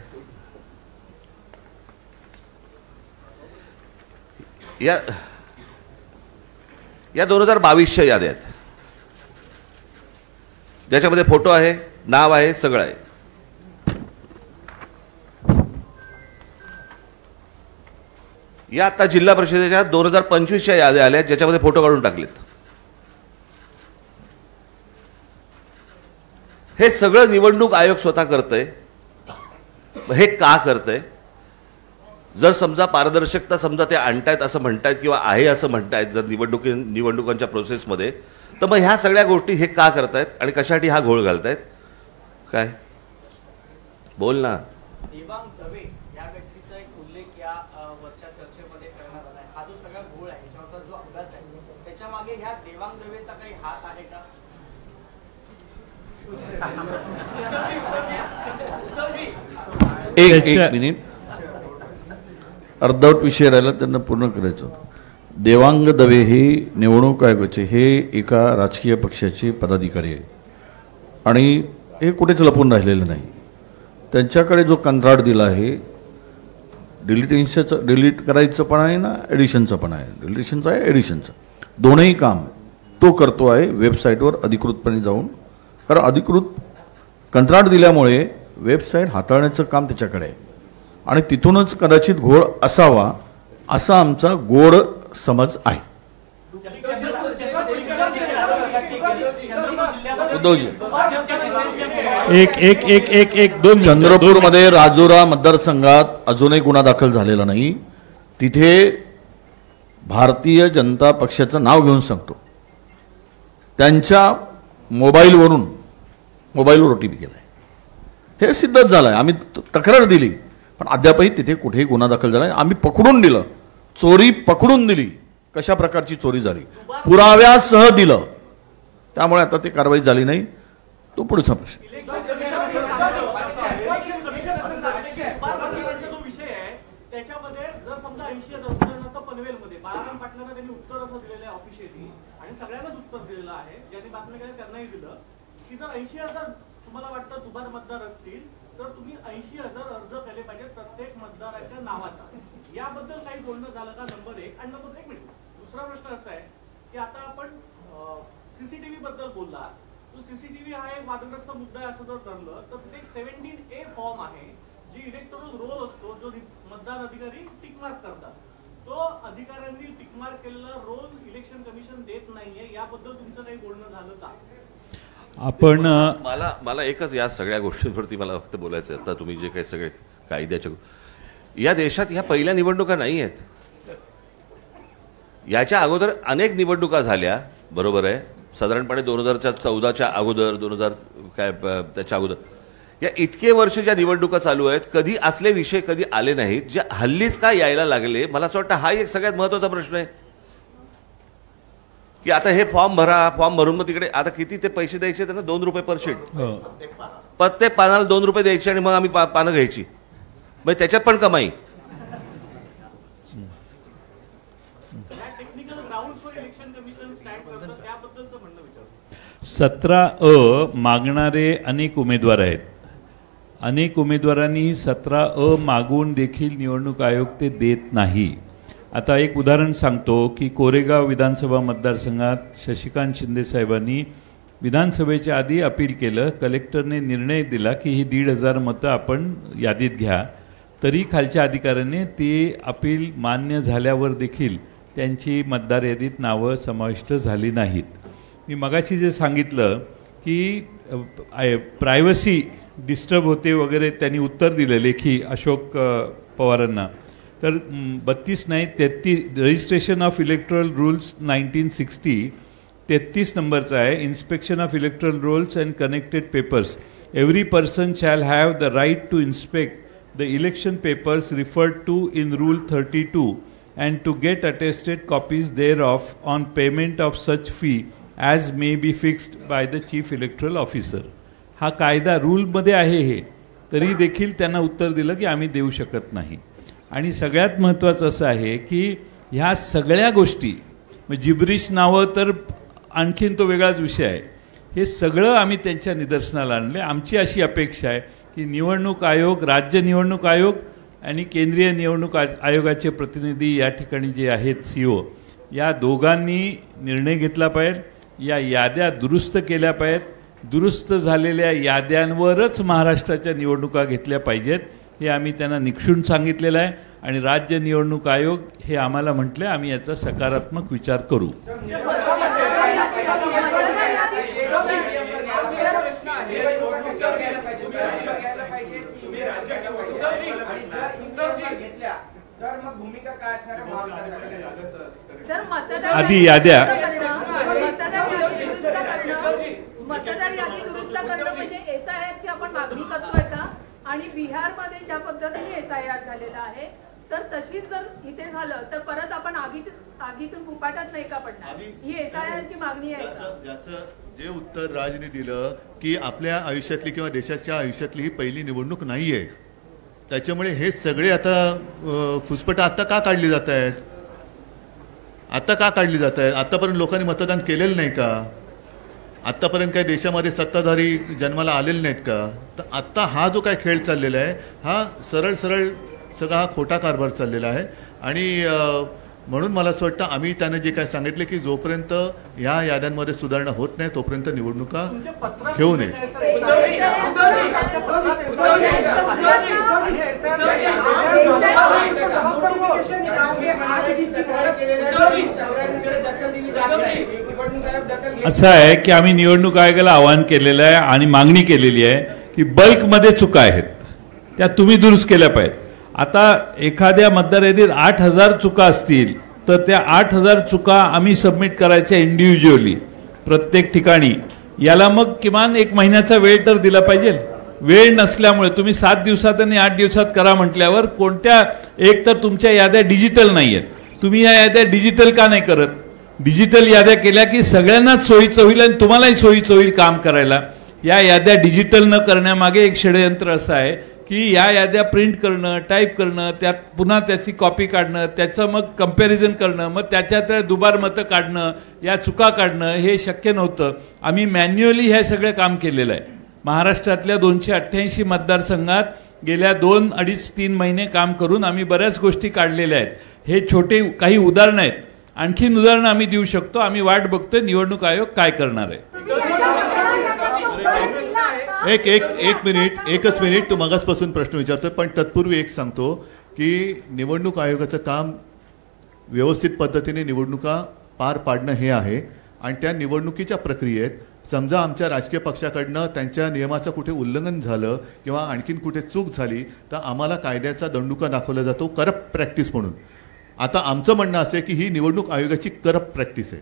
या 2022च्या याद्या आहेत, ज्याच्यामध्ये फोटो आहे, नाव आहे, सगळं आहे. या आता जिल्हा परिषदेच्या 2025च्या याद्या आल्या ज्याच्यामध्ये फोटो काढून टाकलेत. हे सगळं निवडणूक आयोग स्वतः करतंय. हे का करतंय? जर समजा पारदर्शकता समजा ते आणतायत असं म्हणतायत किंवा आहे असं म्हणतायत जर निवडणुकांच्या प्रोसेसमध्ये, तर मग ह्या सगळ्या गोष्टी हे का करतायत आणि कशासाठी हा घोळ घालतायत? काय बोल ना. देवांग दवे या व्यक्तीचा एक उल्लेख या वरच्या चर्चेमध्ये करण्यात आला आहे. हा जो सगळा घोळ आहे, याच्यावरचा जो अभ्यास आहे, त्याच्या मागे ह्या देवांग दवेचा काही हात आहे का? एक मिनिट, अर्धवट विषय राहिला, त्यांना पूर्ण करायचं होतं. देवांग दवे हे निवडणूक आयोगाचे हे एका राजकीय पक्षाचे पदाधिकारी आहे आणि हे कुठेच लपून राहिलेलं नाही. त्यांच्याकडे जो कंत्राट दिला आहे, डिलीट करायचं पण आहे ना, एडिशनचं पण आहे. डिलिशनचं आहे, एडिशनचं, दोनही काम तो करतो आहे वेबसाईटवर अधिकृतपणे जाऊन. कारण अधिकृत कंत्राट दिल्यामुळे वेबसाईट हाताळण्याचं काम त्याच्याकडे आहे आणि तिथूनच कदाचित घोळ असावा असा आमचा गोड समज आहे. उद्धवजी, दोन चंद्रपूरमध्ये राजुरा मतदारसंघात अजूनही गुन्हा दाखल झालेला नाही. तिथे भारतीय जनता पक्षाचं नाव घेऊन सांगतो, त्यांच्या मोबाईलवर OTP केलाय. हे सिद्धच झालंय. आम्ही तक्रार दिली पण अद्यापही तिथे कुठेही गुन्हा दाखल झाला नाही. आम्ही पकडून दिलं, चोरी पकडून दिली, कशा प्रकारची चोरी झाली पुराव्यासह दिलं. त्यामुळे आता ती कारवाई झाली नाही. तो पुढचा प्रश्न. तुम्हाला वाटतं दुबार मतदार असतील तर तुम्ही 80,000 अर्ज केले पाहिजेत प्रत्येक मतदाराच्या नावाचा. याबद्दल काही बोलणं झालं का? नंबर 1. आणि नंबर 1 मिनिट, दुसरा प्रश्न असा आहे की आता आपण सीसीटीव्ही बद्दल बोलला, तो सीसीटीव्ही हा एक वादग्रस्त मुद्दा आहे असं जर ठरलं तर ते 17A फॉर्म आहे जी इलेक्टोरल रोल असतो जो मतदार अधिकारी टिकमार्क करतात. तो अधिकाऱ्यांनी टिकमार्क केलेला रोल इलेक्शन कमिशन देत नाहीये, याबद्दल तुमचं काही बोलणं झालं का? आपण मला एकच या सगळ्या गोष्टींवरती मला फक्त बोलायचं आहे. आता तुम्ही जे काही सगळे कायद्याच्या या देशात ह्या पहिल्या निवडणुका नाही आहेत. याच्या अगोदर अनेक निवडणुका झाल्या, बरोबर आहे, साधारणपणे 2014च्या अगोदर, 2000 काय त्याच्या अगोदर, या इतके वर्ष ज्या निवडणुका चालू आहेत कधी असले विषय कधी आले नाहीत जे हल्लीच का यायला लागले. मला असं वाटतं हा एक सगळ्यात महत्वाचा प्रश्न आहे की आता हे फॉर्म भरून मग तिकडे आता किती ते पैसे द्यायचे त्यांना, 2 रुपये पर शीट, प्रत्येक पानाला 2 रुपये द्यायचे आणि मग आम्ही पानं घ्यायची, मग त्याच्यात पण कमाई. 17A मागणारे अनेक उमेदवार आहेत. अनेक उमेदवारांनी 17A मागून देखील निवडणूक आयोग ते देत नाही. आता एक उदाहरण सांगतो की कोरेगाव विधानसभा मतदारसंघात शशिकांत शिंदे साहेबांनी विधानसभेच्या आधी अपील केलं. कलेक्टरने निर्णय दिला की ही 1,500 मतं आपण यादीत घ्या. तरी खालच्या अधिकाऱ्याने ते अपील मान्य झाल्यावर देखील त्यांची मतदार यादीत नावं समाविष्ट झाली नाहीत. मी मगाशी जे सांगितलं की प्रायव्हसी डिस्टर्ब होते वगैरे, त्यांनी उत्तर दिलं लेखी अशोक पवारांना. तर 32 नाही 33 रजिस्ट्रेशन ऑफ इलेक्ट्रल रूल्स 1960 33 नंबरचा आहे. Inspection of electoral rolls and connected papers. Every person shall have the right to inspect the election papers referred to in Rule 32 and to get attested copies thereof on payment of such fee as may be fixed by the Chief Electoral Officer. हा कायदा रूलमध्ये आहे हे, तरी देखील त्यांना उत्तर दिलं की आम्ही देऊ शकत नाही. आणि सगळ्यात महत्त्वाचं असं आहे की ह्या सगळ्या गोष्टी जिब्रिश नावं तर आणखीन तो वेगळाच विषय आहे. हे सगळं आम्ही त्यांच्या निदर्शनाला आणले. आमची अशी अपेक्षा आहे की निवडणूक आयोग, राज्य निवडणूक आयोग आणि केंद्रीय निवडणूक आयोगाचे प्रतिनिधी या ठिकाणी जे आहेत CO, या दोघांनी निर्णय घेतला पाहिजे. या याद्या दुरुस्त केल्या पाहिजेत. दुरुस्त झालेल्या याद्यांवरच महाराष्ट्राच्या निवडणुका घेतल्या पाहिजेत हे आम्ही त्यांना निक्षून सांगितलेलं आहे. आणि राज्य निवडणूक आयोग हे आम्हाला म्हटले आम्ही याचा सकारात्मक विचार करू. आधी याद्या मतदार यादी दुरुस्त करणं म्हणजे SIR ची आपण मागणी करतोय का? आणि बिहारमध्ये ज्या पद्धतीने SIR झालेला आहे तर तशीच जर इथे झालं तर परत आपण आगीतून फुपाटात नाही का पडणार? ही SIR ची मागणी आहे का? याचं जे उत्तर राजने दिलं की आपल्या आयुष्यातली किंवा देशाच्या आयुष्यातली ही पहिली निवडणूक नाहीये, त्याच्यामुळे हे सगळे आता खुसपटा आता का काढली जात आहेत? आता का काढली जात आहेत? आतापर्यंत लोकांनी मतदान केलेलं नाही का? आतापर्यंत काही देशामध्ये सत्ताधारी जन्माला आलेले नाहीत का? तर आत्ता हा जो काय खेळ चाललेला आहे हा सरळ सगळा हा खोटा कारभार चाललेला आहे. आणि म्हणून मला असं वाटतं आम्ही त्याने जे काय सांगितले की जोपर्यंत या याद्यांमध्ये सुधारणा होत नाही तोपर्यंत निवडणुका घेऊ नये. असं आहे की आम्ही निवडणूक आयोगाला आवाहन केलेलं आहे आणि मागणी केलेली आहे की बल्कमध्ये चुका आहेत त्या तुम्ही दुरुस्त केल्या पाहिजेत. आता एखाद्या मतदार यादीत 8,000 चुका असतील तर त्या 8,000 चुका आम्ही सबमिट करायच्या इंडिव्हिज्युअली प्रत्येक ठिकाणी. याला मग किमान 1 महिन्याचा वेळ तर दिला पाहिजे. वेळ नसल्यामुळे तुम्ही 7 दिवसात आणि 8 दिवसात करा म्हटल्यावर कोणत्या, एक तर तुमच्या याद्या डिजिटल नाही आहेत. तुम्ही या याद्या डिजिटल का नाही करत? डिजिटल याद्या केल्या की सगळ्यांनाच सोयीचं होईल आणि तुम्हालाही सोयीचं होईल काम करायला. या याद्या डिजिटल न करण्यामागे एक षडयंत्र असं आहे की या याद्या प्रिंट करणं, टाईप करणं, त्यात पुन्हा त्याची कॉपी काढणं, त्याचं मग कंपॅरिझन करणं, मग त्याच्यात दुबार मतं काढणं, या चुका काढणं हे शक्य नव्हतं. आम्ही मॅन्युअली हे सगळं काम केलेलं आहे. महाराष्ट्रातल्या 288 मतदारसंघात गेल्या 2, 2.5, 3 महिने काम करून आम्ही बऱ्याच गोष्टी काढलेल्या आहेत. हे छोटे काही उदाहरणं आहेत. आणखीन उदाहरणं आम्ही देऊ शकतो. आम्ही वाट बघतोय निवडणूक आयोग काय करणार आहे. एकच मिनिट तू मगासपासून प्रश्न विचारतोय, पण तत्पूर्वी एक सांगतो की निवडणूक आयोगाचं काम व्यवस्थित पद्धतीने निवडणुका पार पाडणं हे आहे. आणि त्या निवडणुकीच्या प्रक्रियेत समजा आमच्या राजकीय पक्षाकडनं त्यांच्या नियमाचं कुठे उल्लंघन झालं किंवा आणखीन कुठे चूक झाली तर आम्हाला कायद्याचा दंडुका दाखवला जातो करप्ट प्रॅक्टिस म्हणून. आता आमचं म्हणणं असं आहे की ही निवडणूक आयोगाची करप्ट प्रॅक्टिस आहे.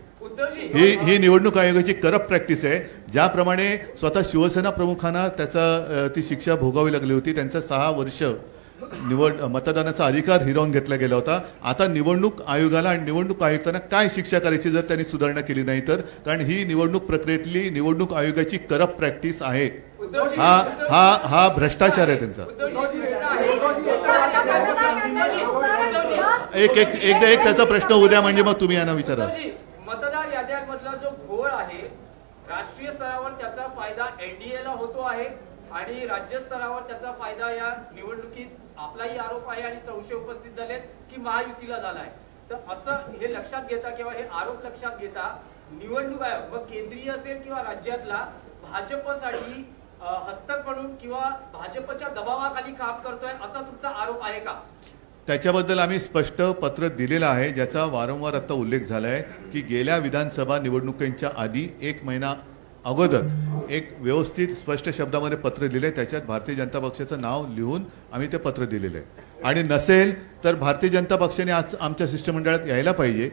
ही निवडणूक आयोगाची करप्ट प्रॅक्टिस आहे. ज्याप्रमाणे स्वतः शिवसेना प्रमुखांना ती शिक्षा भोगावी लागली होती. त्यांचा 6 वर्ष मतदानाचा अधिकार हिरावून घेतला गेला होता. आता निवडणूक आयोगाला आणि निवडणूक आयुक्तांना काय शिक्षा करायची जर त्यांनी सुधारणा केली नाही तर, कारण ही निवडणूक प्रक्रियेतली निवडणूक आयोगाची करप्ट प्रॅक्टिस आहे. हा भ्रष्टाचार आहे त्यांचा. एक त्याचा प्रश्न उद्या म्हणजे मग तुम्ही यांना विचारा. मतदार याद्यांमधला जो घोळ आहे राष्ट्रीय स्तरावर त्याचा फायदा एनडीएला होतो आहे आणि राज्य स्तरावर त्याचा फायदा या निवडणुकीत आपलाही आरोप आहे आणि संशय उपस्थित झालेत की महायुतीला झालाय. तर असं हे लक्षात घेता किंवा हे आरोप लक्षात घेता निवडणूक आयोग मग केंद्रीय असेल किंवा राज्यातला भाजपसाठी हस्तक म्हणून किंवा भाजपच्या दबावाखाली काम करतोय असा तुमचा आरोप आहे का? त्याच्याबद्दल आम्ही स्पष्ट पत्र दिलेलं आहे, ज्याचा वारंवार आता उल्लेख झाला आहे की गेल्या विधानसभा निवडणुकींच्या आधी 1 महिना अगोदर एक व्यवस्थित स्पष्ट शब्दामध्ये पत्र दिले. त्याच्यात भारतीय जनता पक्षाचं नाव लिहून आम्ही ते पत्र दिलेलं आहे. आणि नसेल तर भारतीय जनता पक्षाने आज आमच्या शिष्टमंडळात यायला पाहिजे.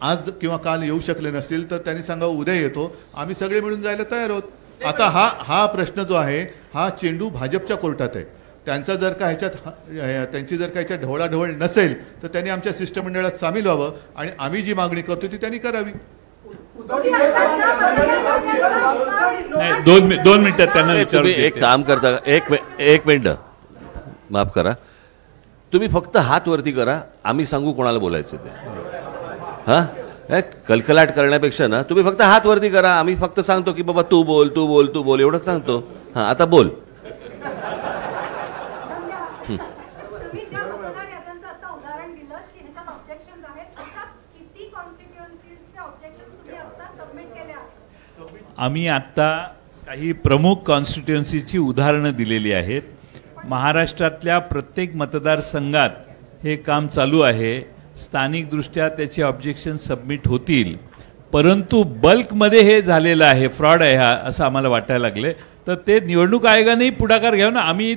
आज किंवा काल येऊ शकले नसतील तर त्यांनी सांगावं उद्या येतो, आम्ही सगळे मिळून जायला तयार आहोत. आता हा प्रश्न जो आहे हा चेंडू भाजपच्या कोर्टात आहे. त्यांची जर का ह्याच्यात ढवळाढवळ नसेल तर त्यांनी आमच्या शिष्टमंडळात सामील व्हावं आणि आम्ही जी मागणी करतो ती त्यांनी करावी. दोन मिनिटात त्यांना विचारू. एक काम करता, एक मिनिट माफ करा, तुम्ही फक्त हात वरती करा, आम्ही सांगू कोणाला बोलायचं ते. हा कलकलाट करण्यापेक्षा ना तुम्ही फक्त हात वरती करा, आम्ही फक्त सांगतो की बाबा तू बोल तू बोल तू बोल एवढं सांगतो. हा आता बोल. आम्ही आत्ता काही प्रमुख कॉन्स्टिट्युएन्सीची उदाहरणं दिलेली आहेत. महाराष्ट्रातल्या प्रत्येक मतदारसंघात हे काम चालू आहे. स्थानिकदृष्ट्या त्याचे ऑब्जेक्शन सबमिट होतील, परंतु बल्कमध्ये हे झालेलं आहे, फ्रॉड आहे हा असं आम्हाला वाटायला लागले. तर ते निवडणूक आयोगानेही पुढाकार घ्यावा ना. आम्ही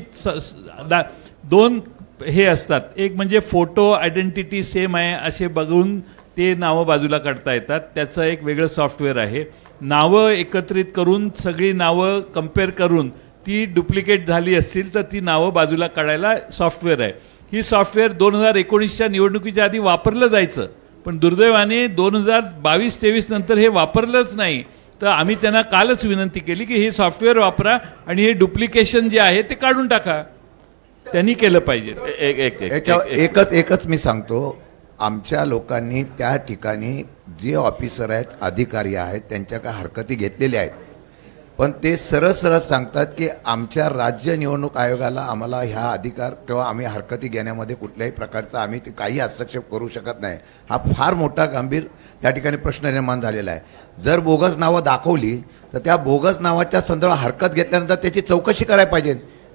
2 हे असतात, एक म्हणजे फोटो आयडेंटिटी सेम आहे असे बघून ते नावं बाजूला काढता येतात, त्याचं एक वेगळं सॉफ्टवेअर आहे. नावं एकत्रित करून सगळी नावं कम्पेअर करून ती डुप्लिकेट झाली असतील तर ती नावं बाजूला काढायला सॉफ्टवेअर आहे. ही सॉफ्टवेअर 2019च्या निवडणुकीच्या आधी वापरलं जायचं, पण दुर्दैवाने 2022-23 नंतर हे वापरलंच नाही. तर आम्ही त्यांना कालच विनंती केली की हे सॉफ्टवेअर वापरा आणि हे डुप्लिकेशन जे आहे ते काढून टाका. त्यांनी केलं पाहिजे. एकच मी सांगतो, आमच्या लोकांनी त्या ठिकाणी जे ऑफिसर आहेत अधिकारी आहेत त्यांच्याकडे हरकती घेतलेल्या आहेत, पण ते सरळ सरळ सांगतात की आमच्या राज्य निवडणूक आयोगाला आम्हाला ह्या अधिकार किंवा आम्ही हरकती घेण्यामध्ये कुठल्याही प्रकारचा आम्ही ते काही हस्तक्षेप करू शकत नाही. हा फार मोठा गंभीर त्या ठिकाणी प्रश्न निर्माण झालेला आहे. जर बोगस नावं दाखवली तर त्या बोगस नावाच्या संदर्भात हरकत घेतल्यानंतर त्याची चौकशी करायला पाहिजे.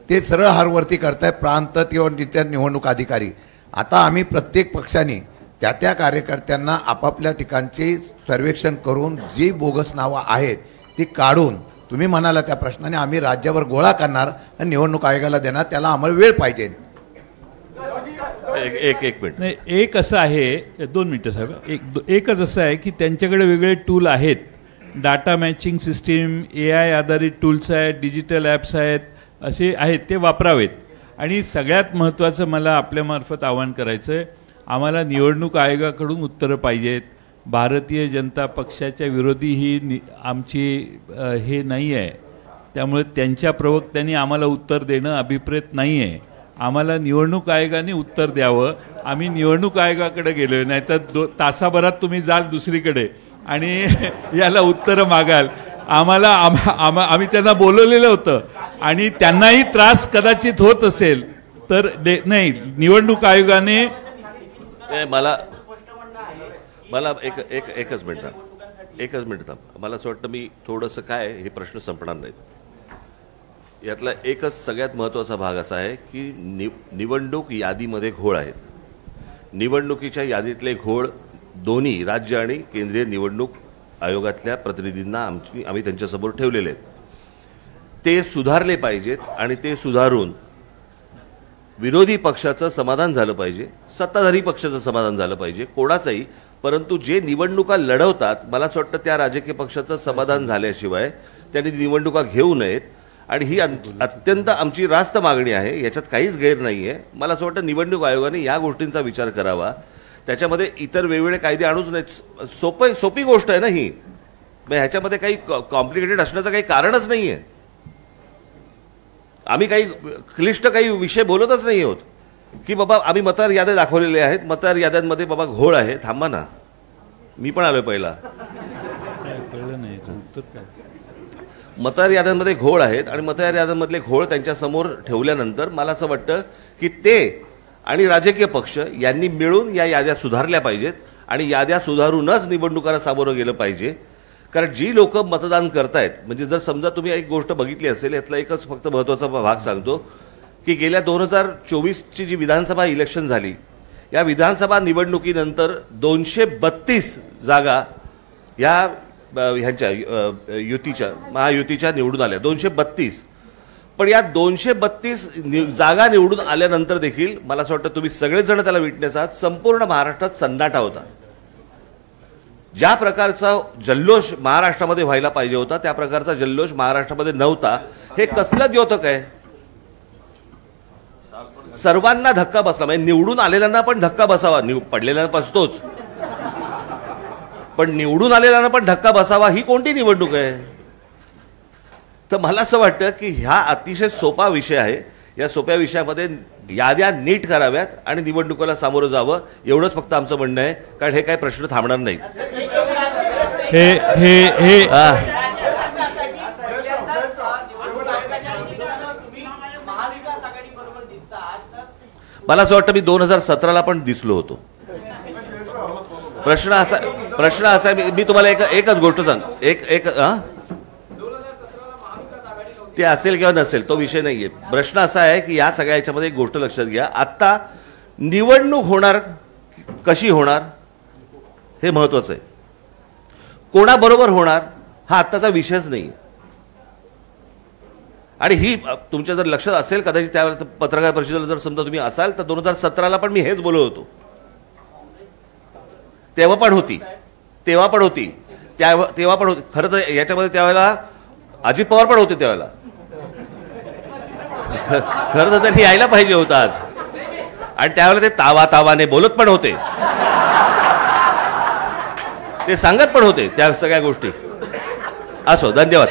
ते सरळ हारवरती करताय प्रांत किंवा तिथल्या निवडणूक अधिकारी. आता आम्ही प्रत्येक पक्षाने त्या कार्यकर्त्यांना आपापल्या ठिकाणचे सर्वेक्षण करून जी बोगस नावं आहेत ती काढून तुम्ही म्हणाला त्या प्रश्नाने आम्ही राज्यावर गोळा करणार आणि निवडणूक आयोगाला देणार. त्याला आम्हाला वेळ पाहिजे. एक मिनिट नाही, एक असं आहे, 2 मिनिटं साहेब, एकच असं आहे की त्यांच्याकडे वेगळे टूल आहेत. डाटा मॅचिंग सिस्टीम, AI आधारित टूल्स आहेत, डिजिटल ॲप्स आहेत, असे आहेत, ते वापरावेत. आणि सगळ्यात महत्त्वाचं मला आपल्यामार्फत आवाहन करायचं आहे, आम्हाला निवडणूक आयोगाकडून उत्तरं पाहिजेत. भारतीय जनता पक्षाच्या विरोधी ही आमची हे नाही आहे, त्यामुळे त्यांच्या प्रवक्त्यांनी आम्हाला उत्तर देणं अभिप्रेत नाही आहे. आम्हाला निवडणूक आयोगाने उत्तर द्यावं. आम्ही निवडणूक आयोगाकडे गेलो नाही तर तासाभरात तुम्ही जाल दुसरीकडे आणि याला उत्तरं मागाल. आम्ही त्यांना बोलवलेलं होतं आणि त्यांनाही त्रास कदाचित होत असेल तर नाही, निवडणूक आयोगाने मला मला एकच मिनिट थांब. मला असं वाटतं मी थोडंसं काय हे प्रश्न संपणार नाहीत. यातला एकच सगळ्यात महत्त्वाचा भाग असा आहे की निवडणूक यादीमध्ये घोळ आहेत. निवडणुकीच्या यादीतले घोळ दोन्ही राज्य आणि केंद्रीय निवडणूक आयोगातल्या प्रतिनिधींना आम्ही त्यांच्यासमोर ठेवलेले आहेत. ते सुधारले पाहिजेत आणि ते सुधारून विरोधी पक्षाचं समाधान झालं पाहिजे, सत्ताधारी पक्षाचं समाधान झालं पाहिजे, कोणाचंही. परंतु जे निवडणुका लढवतात, मला असं वाटतं त्या राजकीय पक्षाचं समाधान झाल्याशिवाय त्यांनी निवडणुका घेऊ नयेत. आणि ही अत्यंत आमची रास्त मागणी आहे, याच्यात काहीच गैर नाही आहे. मला असं वाटतं निवडणूक आयोगाने या गोष्टींचा विचार करावा. त्याच्यामध्ये इतर वेगवेगळे कायदे आणूच नाहीत. सोपी गोष्ट आहे ना ही. ह्याच्यामध्ये काही कॉम्प्लिकेटेड असण्याचं काही कारणच नाही आहे. आम्ही काही क्लिष्ट काही विषय बोलतच नाही आहोत की बाबा आम्ही मतदार याद्या दाखवलेल्या आहेत, मतदार याद्यांमध्ये बाबा घोळ आहे. थांबा ना, मी पण आलोय पहिला. मतदार याद्यांमध्ये घोळ आहेत आणि मतदार याद्यांमधले घोळ त्यांच्यासमोर ठेवल्यानंतर मला असं वाटतं की ते आणि राजकीय पक्ष यांनी मिळून या याद्या सुधारल्या पाहिजेत आणि याद्या सुधारूनच निवडणुकांना सामोरं गेलं पाहिजे. कारण जी लोक मतदान करतायत, म्हणजे जर समजा तुम्ही एक गोष्ट बघितली असेल, यातला एकच फक्त महत्त्वाचा भाग सांगतो की गेल्या 2024ची जी विधानसभा इलेक्शन झाली, या विधानसभा निवडणुकीनंतर 232 जागा या ह्यांच्या युतीच्या महायुतीच्या निवडून आल्या. 232. पण या 232 जागा निवडून आल्यानंतर देखील मला असं वाटतं तुम्ही सगळेजण त्याला विटनेस आहात, संपूर्ण महाराष्ट्रात सन्नाटा होता. ज्या प्रकारचा जल्लोष महाराष्ट्रामध्ये व्हायला पाहिजे होता त्या प्रकारचा जल्लोष महाराष्ट्रामध्ये नव्हता. हे कसलं द्योतक आहे. सर्वांना धक्का बसला, म्हणजे निवडून आलेल्यांना पण धक्का बसावा, पडलेल्यांना बसतोच, पण निवडून आलेल्यांना पण धक्का बसावा, ही कोणती निवडणूक आहे. तर मला असं वाटतं की हा अतिशय सोपा विषय आहे. या सोप्या विषयामध्ये याद्या नीट कराव्यात आणि निवडणुकीला सामोरं जावं, एवढंच फक्त आमचं म्हणणं आहे. कारण हे काही प्रश्न थांबणार नाहीत. मला असं वाटतं मी 2017ला पण दिसलो होतो. प्रश्न असा आहे, मी तुम्हाला एकच गोष्ट सांग, ते असेल किंवा नसेल तो विषय नाहीये. प्रश्न असा आहे की या सगळ्या याच्यामध्ये एक गोष्ट लक्षात घ्या, आता निवडणूक होणार कशी होणार हे महत्वाचं आहे. कोणाबरोबर होणार हा आत्ताचा विषयच नाही. आणि ही तुमच्या जर लक्षात असेल कदाचित त्यावेळेला पत्रकार परिषदेला जर समजा तुम्ही असाल तर 2017ला पण मी हेच बोलत होतो. तेव्हा पण होती तेव्हा पण होती. खरं तर याच्यामध्ये त्यावेळेला अजित पवार पण होते. त्यावेळेला खरं तर त्यांनी यायला पाहिजे होतं आज, आणि त्यावेळेला ते तावाने बोलत पण होते, ते सांगत पण होते त्या सगळ्या गोष्टी. असो, धन्यवाद.